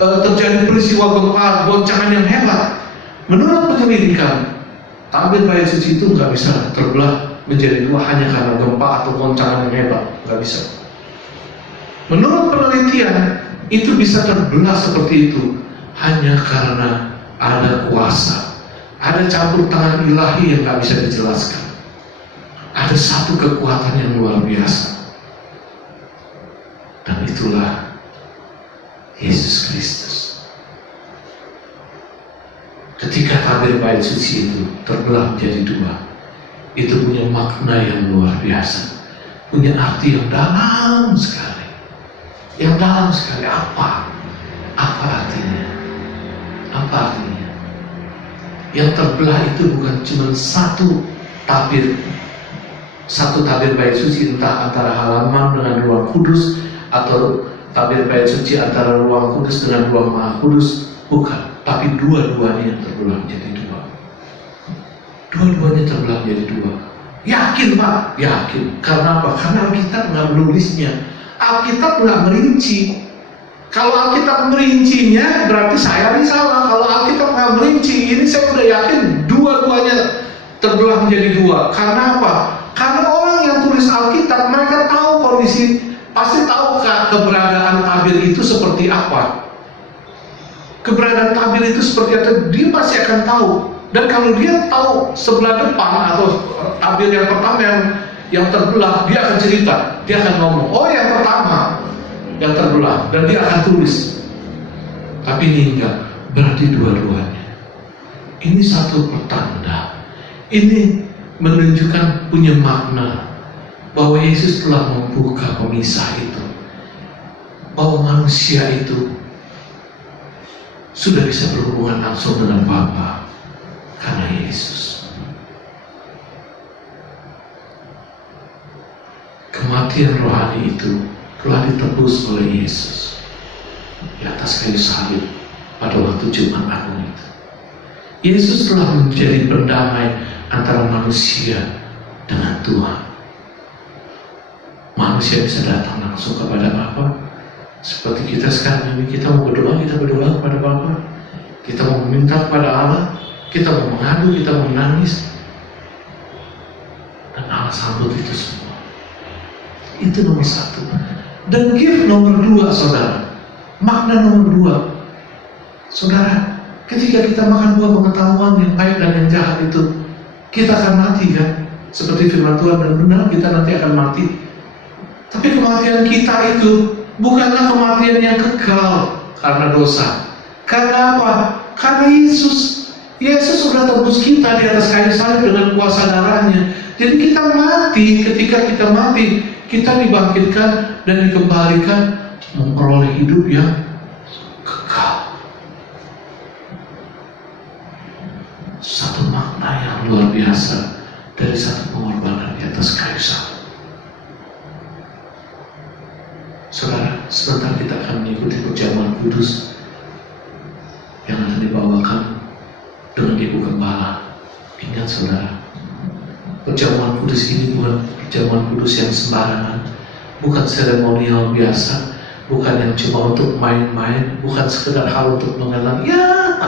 terjadi peristiwa gempa, goncangan yang hebat. Menurut penyelidikan, tabir bait suci itu nggak bisa terbelah menjadi 2 hanya karena gempa atau goncangan yang hebat, nggak bisa. Menurut penelitian, itu bisa terbelah seperti itu hanya karena ada kuasa, ada campur tangan ilahi yang nggak bisa dijelaskan. Ada satu kekuatan yang luar biasa, dan itulah Yesus Kristus. Ketika tabir bait suci itu terbelah menjadi 2, itu punya makna yang luar biasa, punya arti yang dalam sekali. Yang dalam sekali. Apa artinya? Apa artinya? Yang terbelah itu bukan cuma satu tabir bait suci, entah antara halaman dengan ruang kudus, atau tabir bait suci antara ruang kudus dengan ruang maha kudus, bukan. Tapi dua-duanya yang terbelah menjadi 2. Dua-duanya terbelah menjadi 2. Yakin, Pak? Yakin. Karena apa? Karena Alkitab nggak menulisnya. Alkitab nggak merinci. Kalau Alkitab merincinya, berarti saya ini salah. Kalau Alkitab nggak merinci, ini saya udah yakin dua-duanya terbelah menjadi 2. Karena apa? Karena orang yang tulis Alkitab, mereka tahu kondisi, pasti tahu keberadaan tabir itu seperti apa. Keberadaan tabir itu seperti apa, dia pasti akan tahu. Dan kalau dia tahu sebelah depan atau tabir yang pertama yang terbelah, dia akan cerita, dia akan ngomong, oh yang pertama yang terbelah, dan dia akan tulis. Tapi ini enggak, berarti dua-duanya. Ini satu pertanda. Ini menunjukkan punya makna bahwa Yesus telah membuka pemisah itu, bahwa manusia itu sudah bisa berhubungan langsung dengan Bapa karena Yesus. Kematian rohani itu telah ditebus oleh Yesus di atas kayu salib pada waktu Jumat Agung itu. Yesus telah menjadi pendamai antara manusia dengan Tuhan. Manusia bisa datang langsung kepada Bapa. Seperti kita sekarang ini, kita mau berdoa, kita berdoa kepada Bapa. Kita mau meminta kepada Allah, kita mau mengadu, kita mau menangis, dan Allah sambut itu semua. Itu nomor 1. Dan gift nomor 2, saudara, makna nomor 2, saudara, ketika kita makan buah pengetahuan yang baik dan yang jahat itu, kita akan mati, kan? Seperti firman Tuhan, dan benar kita nanti akan mati. Tapi kematian kita itu bukanlah kematian yang kekal karena dosa. Karena apa? Karena Yesus sudah tebus kita di atas kayu salib dengan kuasa darahnya. Jadi kita mati, ketika kita mati, kita dibangkitkan dan dikembalikan memperoleh hidup yang kekal. Satu makna yang luar biasa dari satu pengorbanan di atas kayu salib. Saudara, sebentar kita akan mengikuti perjamuan kudus yang akan dibawakan dengan Ibu Gembala. Ingat saudara, perjamuan kudus ini bukan perjamuan kudus yang sembarangan, bukan seremonial biasa, bukan yang cuma untuk main-main, bukan sekedar hal untuk mengenang, ya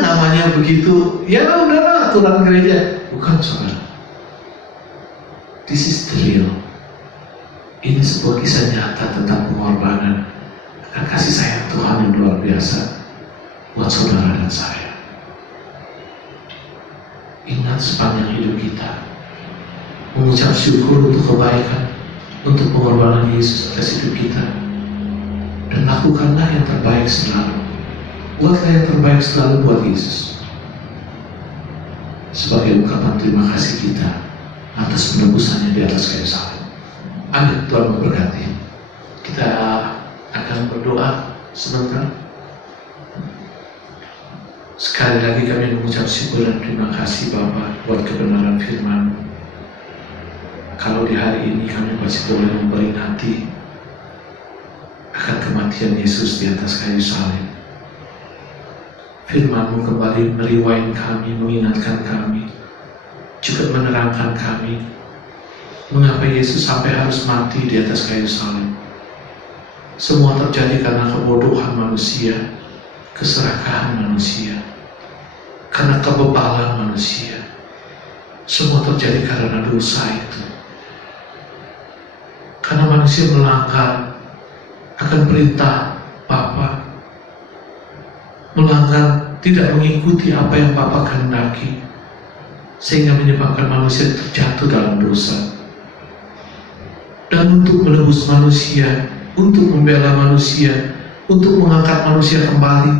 namanya begitu, ya udahlah aturan gereja. Bukan saudara, this is the real. Ini sebuah kisah nyata tentang pengorbanan dan kasih sayang Tuhan yang luar biasa buat saudara dan saya. Ingat sepanjang hidup kita, mengucap syukur untuk kebaikan, untuk pengorbanan Yesus atas hidup kita. Dan lakukanlah yang terbaik selalu. Buatlah yang terbaik selalu buat Yesus, sebagai ungkapan terima kasih kita atas penebusannya di atas kayu salib. Amin. Tuhan memberkati. Kita akan berdoa sebentar. Sekali lagi kami mengucap syukur dan terima kasih Bapa buat kebenaran firman-Mu. Kalau di hari ini kami masih boleh memperingati akan kematian Yesus di atas kayu salib, firman-Mu kembali meriwain kami, mengingatkan kami, juga menerangkan kami mengapa Yesus sampai harus mati di atas kayu salib. Semua terjadi karena kebodohan manusia, keserakahan manusia, karena kebebalan manusia. Semua terjadi karena dosa itu. Karena manusia melanggar akan perintah Bapa, melanggar, tidak mengikuti apa yang Bapa kehendaki, sehingga menyebabkan manusia terjatuh dalam dosa. Dan untuk menebus manusia, untuk membela manusia, untuk mengangkat manusia kembali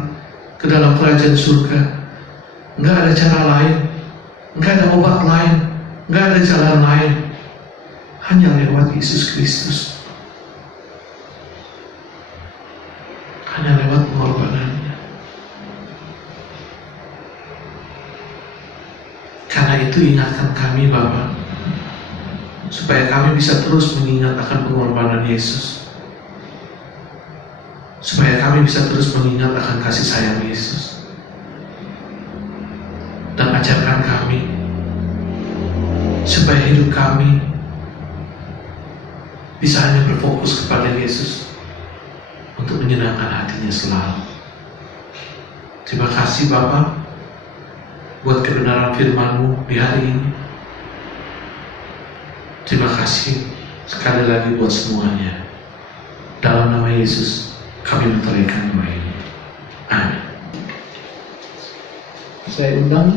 ke dalam kerajaan surga, nggak ada cara lain, nggak ada obat lain, nggak ada jalan lain, hanya lewat Yesus Kristus, hanya lewat pengorbanannya. Karena itu ingatkan kami Bapa, supaya kami bisa terus mengingat akan pengorbanan Yesus, supaya kami bisa terus mengingat akan kasih sayang Yesus. Dan ajarkan kami supaya hidup kami bisa hanya berfokus kepada Yesus untuk menyenangkan hatinya selalu. Terima kasih Bapa buat kebenaran firman-Mu di hari ini. Terima kasih sekali lagi buat semuanya. Dalam nama Yesus kami menteriakan doa ini. Amin. Saya undang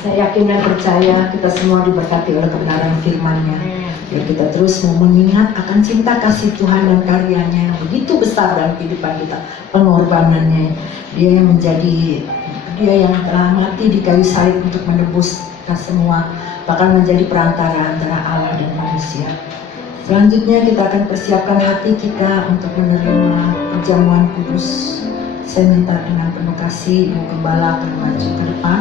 saya yakin dan percaya kita semua diberkati oleh kebenaran firman-Nya. Biar kita terus mau mengingat akan cinta kasih Tuhan dan karyanya yang begitu besar dalam kehidupan kita, pengorbanannya. Dia yang telah mati di kayu salib untuk menebus kita semua, bahkan menjadi perantara antara Allah dan manusia. Selanjutnya kita akan persiapkan hati kita untuk menerima perjamuan kudus. Saya minta dengan penuh kasih Ibu Gembala akan maju ke depan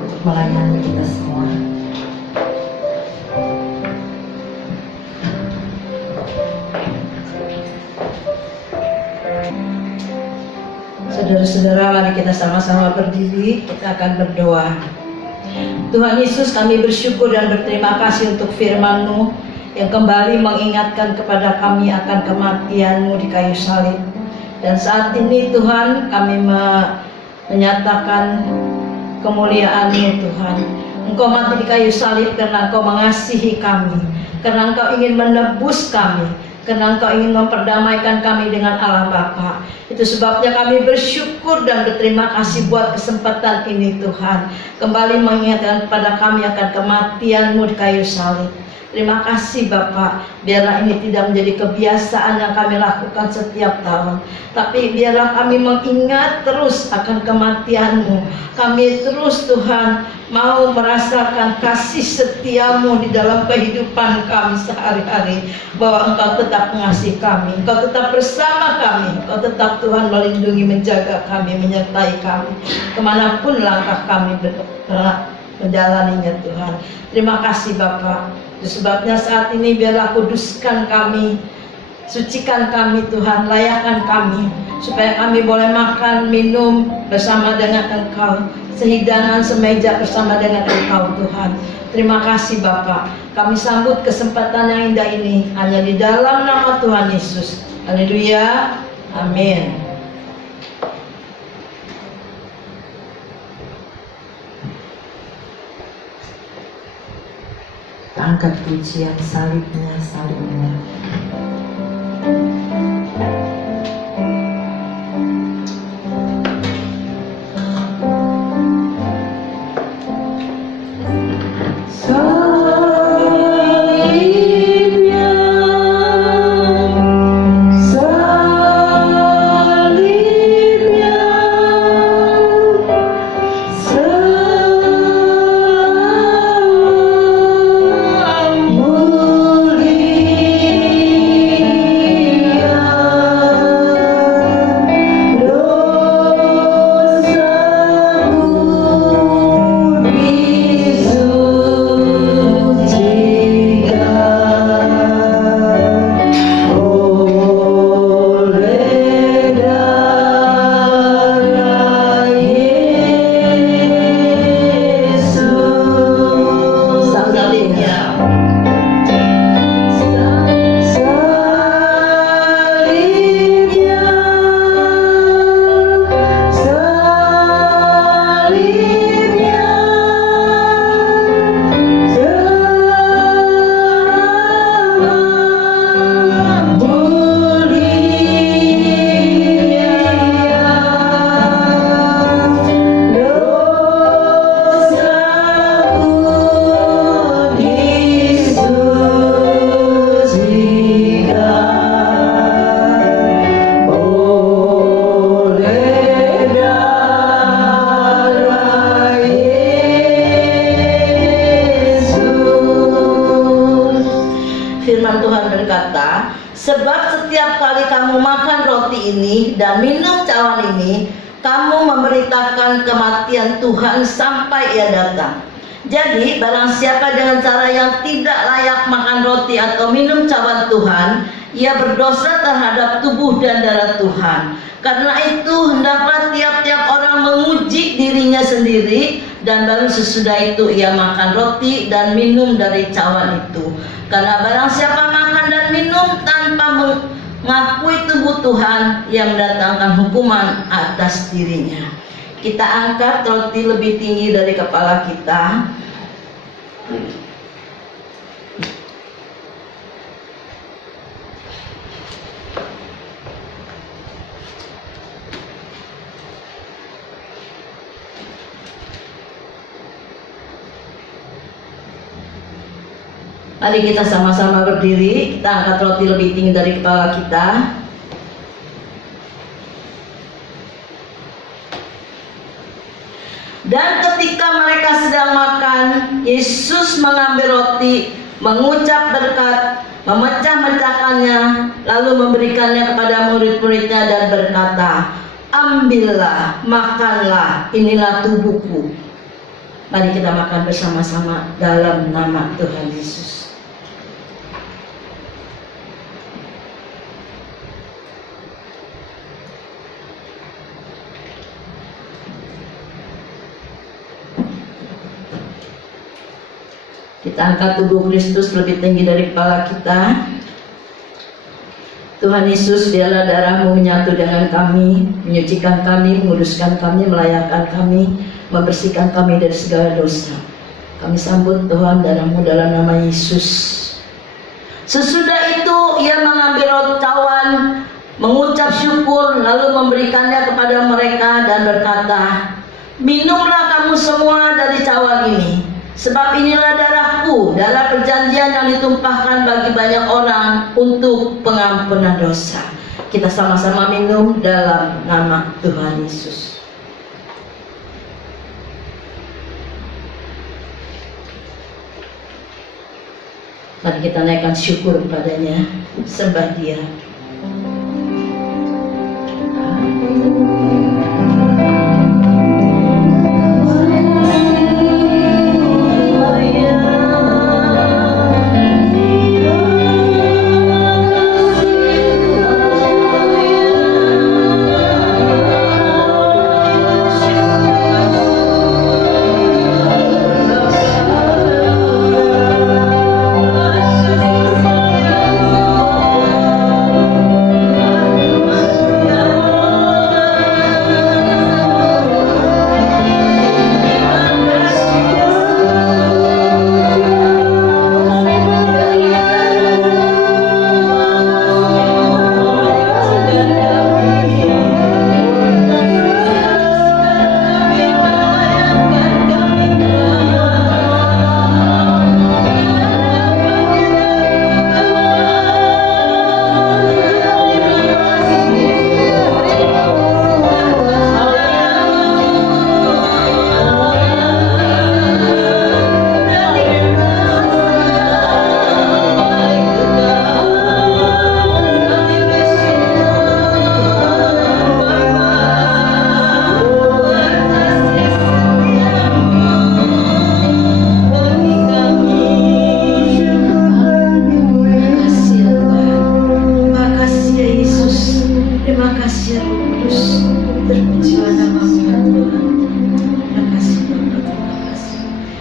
untuk melayani kita semua. Saudara-saudara, mari kita sama-sama berdiri, kita akan berdoa. Tuhan Yesus, kami bersyukur dan berterima kasih untuk firman-Mu yang kembali mengingatkan kepada kami akan kematian-Mu di kayu salib. Dan saat ini Tuhan, kami menyatakan kemuliaan-Mu Tuhan. Engkau mati di kayu salib karena Engkau mengasihi kami, karena Engkau ingin menebus kami, karena Engkau ingin memperdamaikan kami dengan Allah Bapa. Itu sebabnya kami bersyukur dan berterima kasih buat kesempatan ini Tuhan, kembali mengingatkan kepada kami akan kematian-Mu di kayu salib. Terima kasih Bapak, biarlah ini tidak menjadi kebiasaan yang kami lakukan setiap tahun, tapi biarlah kami mengingat terus akan kematian-Mu. Kami terus Tuhan mau merasakan kasih setia-Mu di dalam kehidupan kami sehari-hari, bahwa Engkau tetap mengasihi kami, Engkau tetap bersama kami, Engkau tetap Tuhan melindungi, menjaga kami, menyertai kami kemanapun langkah kami menjalaninya Tuhan. Terima kasih Bapak. Sebabnya saat ini biarlah kuduskan kami, sucikan kami Tuhan, layakkan kami, supaya kami boleh makan, minum bersama dengan Engkau, sehidangan semeja bersama dengan Engkau Tuhan. Terima kasih Bapak. Kami sambut kesempatan yang indah ini hanya di dalam nama Tuhan Yesus. Haleluya. Amin. Angkat pujian salibnya, salibnya. Sebab setiap kali kamu makan roti ini dan minum cawan ini, kamu memberitakan kematian Tuhan sampai Ia datang. Jadi barang siapa dengan cara yang tidak layak makan roti atau minum cawan Tuhan, ia berdosa terhadap tubuh dan darah Tuhan. Karena itu hendaklah tiap-tiap orang menguji dirinya sendiri, dan baru sesudah itu ia makan roti dan minum dari cawan itu. Karena barang siapa makan dan minum tanpa mengakui tubuh Tuhan, ia mendatangkan hukuman atas dirinya. Kita angkat roti lebih tinggi dari kepala kita. Mari kita sama-sama berdiri, kita angkat roti lebih tinggi dari kepala kita. Dan ketika mereka sedang makan, Yesus mengambil roti, mengucap berkat, memecah-mecahkannya, lalu memberikannya kepada murid-muridnya dan berkata, "Ambillah, makanlah, inilah tubuhku." Mari kita makan bersama-sama dalam nama Tuhan Yesus. Kita angkat tubuh Kristus lebih tinggi dari kepala kita. Tuhan Yesus, dialah darah-Mu menyatu dengan kami, menyucikan kami, menguduskan kami, melayakkan kami, membersihkan kami dari segala dosa. Kami sambut Tuhan darah-Mu dalam nama Yesus. Sesudah itu ia mengambil roti cawan, mengucap syukur, lalu memberikannya kepada mereka dan berkata, "Minumlah kamu semua dari cawan ini. Sebab inilah darahku, darah perjanjian yang ditumpahkan bagi banyak orang untuk pengampunan dosa." Kita sama-sama minum dalam nama Tuhan Yesus. Mari kita naikkan syukur kepadanya, sembah Dia. Oh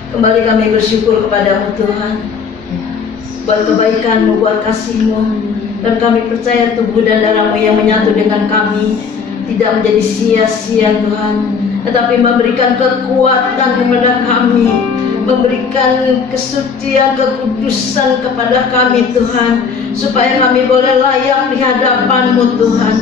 Kembali kami bersyukur kepadamu Tuhan, buat kebaikan-Mu, buat kasih-Mu. Dan kami percaya tubuh dan darah-Mu yang menyatu dengan kami tidak menjadi sia-sia Tuhan, tetapi memberikan kekuatan kepada kami, memberikan kesucian, kekudusan kepada kami Tuhan, supaya kami boleh layak di hadapan-Mu Tuhan.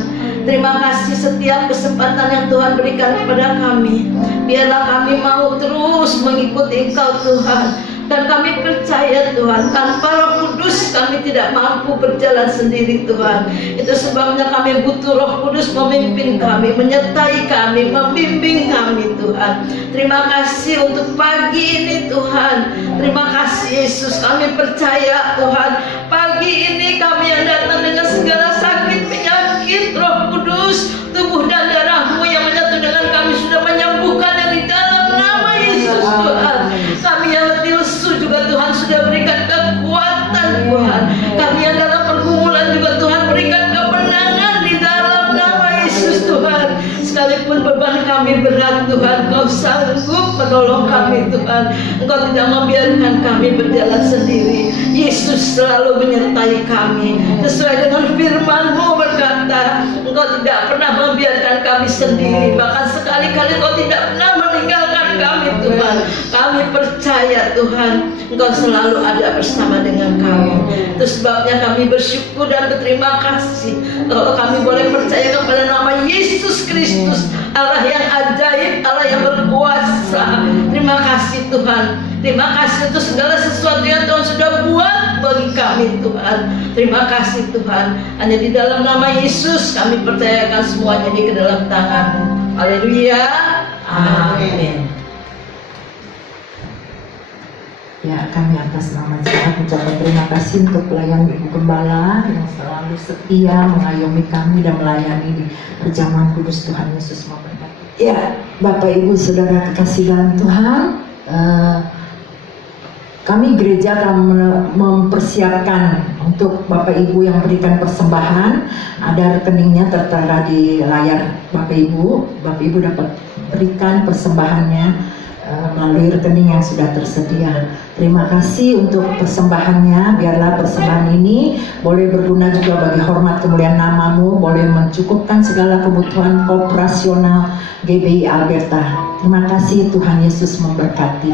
Terima kasih setiap kesempatan yang Tuhan berikan kepada kami. Biarlah kami mau terus mengikuti Engkau Tuhan. Dan kami percaya Tuhan, tanpa Roh Kudus kami tidak mampu berjalan sendiri Tuhan. Itu sebabnya kami butuh Roh Kudus memimpin kami, menyertai kami, membimbing kami Tuhan. Terima kasih untuk pagi ini Tuhan. Terima kasih Yesus, kami percaya Tuhan, pagi ini kami yang datang dengan segala sakit, penyakit, Roh Kudus, tubuh dan darah-Mu yang menyatu dengan kami sudah menyembuhkannya di dalam nama Yesus Tuhan. Kami yang letih lesu juga Tuhan sudah berikan kekuatan Tuhan. Kami yang dalam pergumulan juga Tuhan berikan kemenangan di dalam nama Yesus Tuhan. Sekalipun beban kami berat Tuhan, Kau sanggup menolong kami Tuhan. Engkau tidak membiarkan kami berjalan sendiri. Yesus selalu menyertai kami. Sesuai dengan firman-Mu berkata, Engkau tidak pernah membiarkan kami sendiri. Bahkan sekali-kali Engkau tidak pernah meninggalkan kami Tuhan. Kami percaya Tuhan, Engkau selalu ada bersama dengan kami. Itu sebabnya kami bersyukur dan berterima kasih kalau kami boleh percaya kepada nama Yesus Kristus, Allah yang ajaib, Allah yang berkuasa. Terima kasih Tuhan. Terima kasih untuk segala sesuatu yang Tuhan sudah buat bagi kami Tuhan. Terima kasih Tuhan. Hanya di dalam nama Yesus kami percayakan semuanya di dalam tangan-Mu. Haleluya. Amin. Ya, kami atas nama Tuhan ucapkan terima kasih untuk pelayan Ibu Gembala yang selalu setia mengayomi kami dan melayani di perjamuan kudus. Tuhan Yesus memberkati. Ya, Bapak Ibu Saudara kekasih dalam Tuhan, kami gereja telah mempersiapkan untuk Bapak Ibu yang berikan persembahan. Ada rekeningnya tertera di layar Bapak Ibu. Bapak Ibu dapat berikan persembahannya melalui rekening yang sudah tersedia. Terima kasih untuk persembahannya. Biarlah persembahan ini boleh berguna juga bagi hormat kemuliaan nama-Mu, boleh mencukupkan segala kebutuhan operasional GBI Alberta. Terima kasih, Tuhan Yesus memberkati.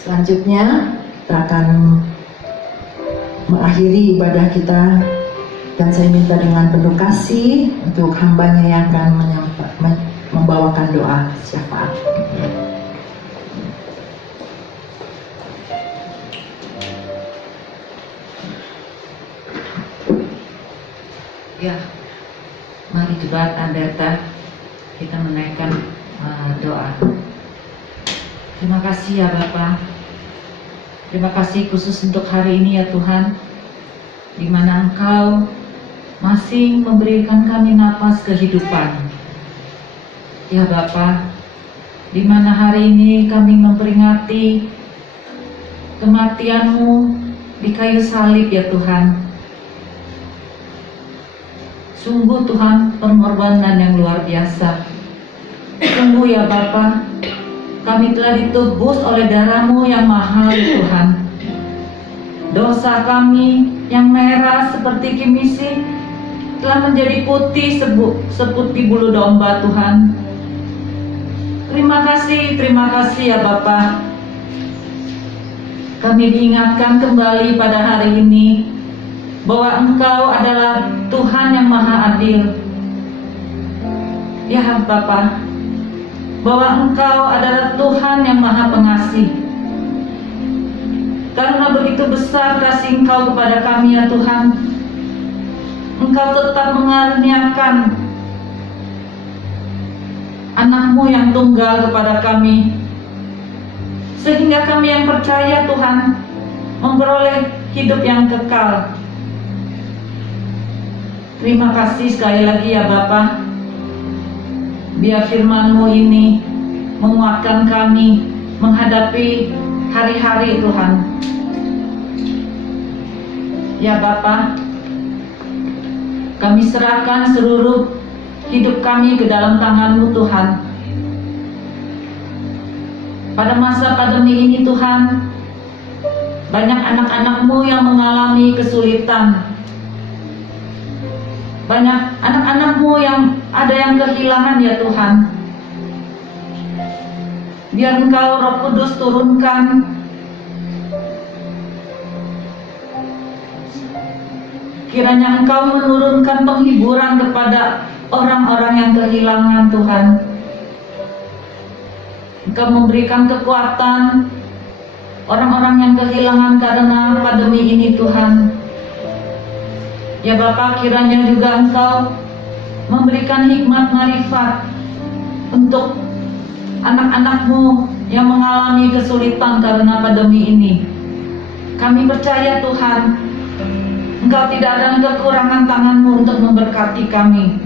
Selanjutnya kita akan mengakhiri ibadah kita, dan saya minta dengan penuh kasih untuk hambanya yang akan membawakan doa syafaat. Ya, mari jemaat Alberta kita menaikkan doa. Terima kasih ya Bapa. Terima kasih khusus untuk hari ini ya Tuhan, di mana Engkau masih memberikan kami napas kehidupan. Ya Bapa, di mana hari ini kami memperingati kematian-Mu di kayu salib ya Tuhan. Sungguh Tuhan, pengorbanan yang luar biasa. Sungguh ya Bapa, kami telah ditebus oleh darah-Mu yang mahal Tuhan. Dosa kami yang merah seperti kimisi telah menjadi putih seputih bulu domba Tuhan. Terima kasih ya Bapa. Kami diingatkan kembali pada hari ini bahwa Engkau adalah Tuhan yang maha adil. Ya Bapa, bahwa Engkau adalah Tuhan yang maha pengasih. Karena begitu besar kasih Engkau kepada kami ya Tuhan, Engkau tetap mengaruniakan anak-Mu yang tunggal kepada kami, sehingga kami yang percaya Tuhan memperoleh hidup yang kekal. Terima kasih sekali lagi ya Bapa. Biar firman-Mu ini menguatkan kami menghadapi hari-hari Tuhan. Ya Bapa, kami serahkan seluruh hidup kami ke dalam tangan-Mu Tuhan. pada masa pandemi ini Tuhan, banyak anak-anak-Mu yang mengalami kesulitan. Banyak anak-anak-Mu yang ada yang kehilangan ya Tuhan. Biar Engkau Roh Kudus turunkan kiranya Engkau menurunkan penghiburan kepada orang-orang yang kehilangan Tuhan. Engkau memberikan kekuatan orang-orang yang kehilangan karena pandemi ini Tuhan. Ya Bapa, kiranya juga Engkau memberikan hikmat marifat untuk anak-anak-Mu yang mengalami kesulitan karena pandemi ini. Kami percaya Tuhan, Engkau tidak ada kekurangan tangan-Mu untuk memberkati kami.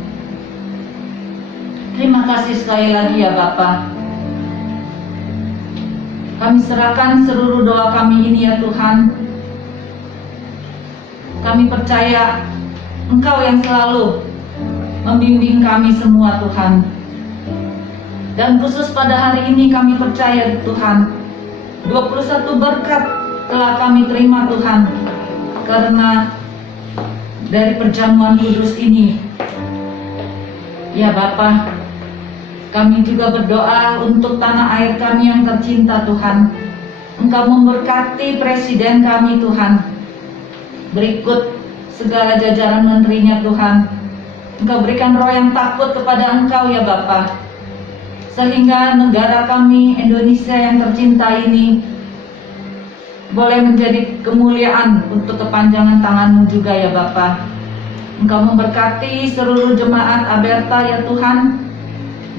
Terima kasih sekali lagi ya Bapa. Kami serahkan seluruh doa kami ini ya Tuhan. Kami percaya Engkau yang selalu membimbing kami semua Tuhan. Dan khusus pada hari ini kami percaya Tuhan, 21 berkat telah kami terima Tuhan, karena dari perjamuan kudus ini. Ya Bapa, kami juga berdoa untuk tanah air kami yang tercinta Tuhan. Engkau memberkati presiden kami Tuhan, berikut segala jajaran menterinya Tuhan. Engkau berikan roh yang takut kepada Engkau ya Bapa, sehingga negara kami Indonesia yang tercinta ini boleh menjadi kemuliaan untuk kepanjangan tangan-Mu juga ya Bapa. Engkau memberkati seluruh jemaat Aberta ya Tuhan,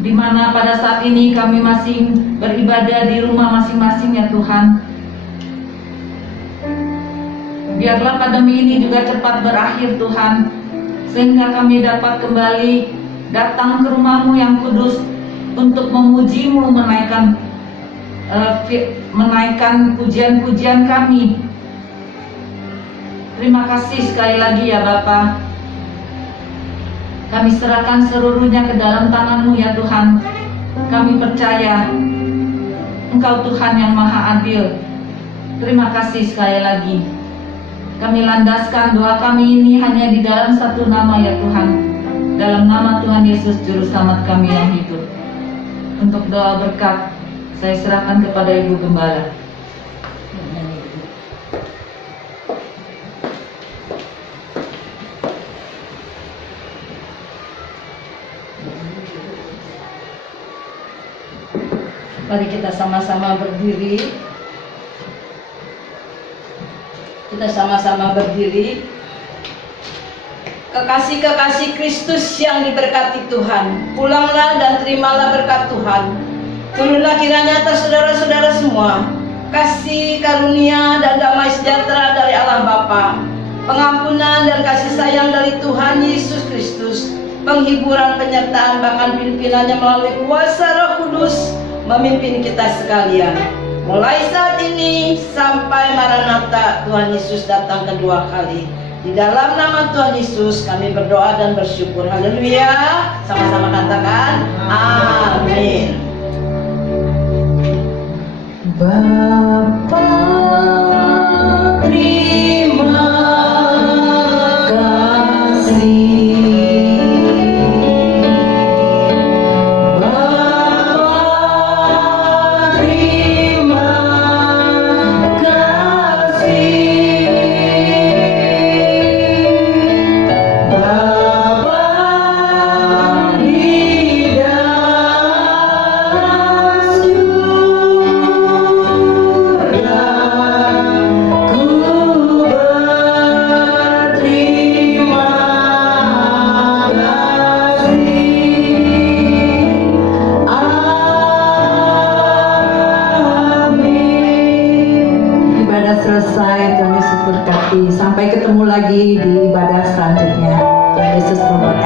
di mana pada saat ini kami masih beribadah di rumah masing-masing ya Tuhan. Biarlah pandemi ini juga cepat berakhir Tuhan, sehingga kami dapat kembali datang ke rumah-Mu yang kudus untuk memuji-Mu, menaikkan pujian-pujian kami. Terima kasih sekali lagi ya Bapa. Kami serahkan seluruhnya ke dalam tangan-Mu ya Tuhan. Kami percaya Engkau Tuhan yang Maha Adil. Terima kasih sekali lagi. Kami landaskan doa kami ini hanya di dalam satu nama ya Tuhan, dalam nama Tuhan Yesus Juru Selamat kami yang hidup. Untuk doa berkat saya serahkan kepada Ibu Gembala. Mari kita sama-sama berdiri. Kita sama-sama berdiri. Kekasih-kekasih Kristus yang diberkati Tuhan, pulanglah dan terimalah berkat Tuhan. Turunlah kiranya atas saudara-saudara semua kasih karunia dan damai sejahtera dari Allah Bapa, pengampunan dan kasih sayang dari Tuhan Yesus Kristus, penghiburan, penyertaan, bahkan pimpinannya melalui kuasa Roh Kudus memimpin kita sekalian, mulai saat ini sampai Maranatha Tuhan Yesus datang kedua kali. Di dalam nama Tuhan Yesus kami berdoa dan bersyukur. Haleluya. Sama-sama katakan amin. Bapa, terima kasih. Selesai, Tuhan Yesus berkati. Sampai ketemu lagi di ibadah selanjutnya. Tuhan Yesus memberkati.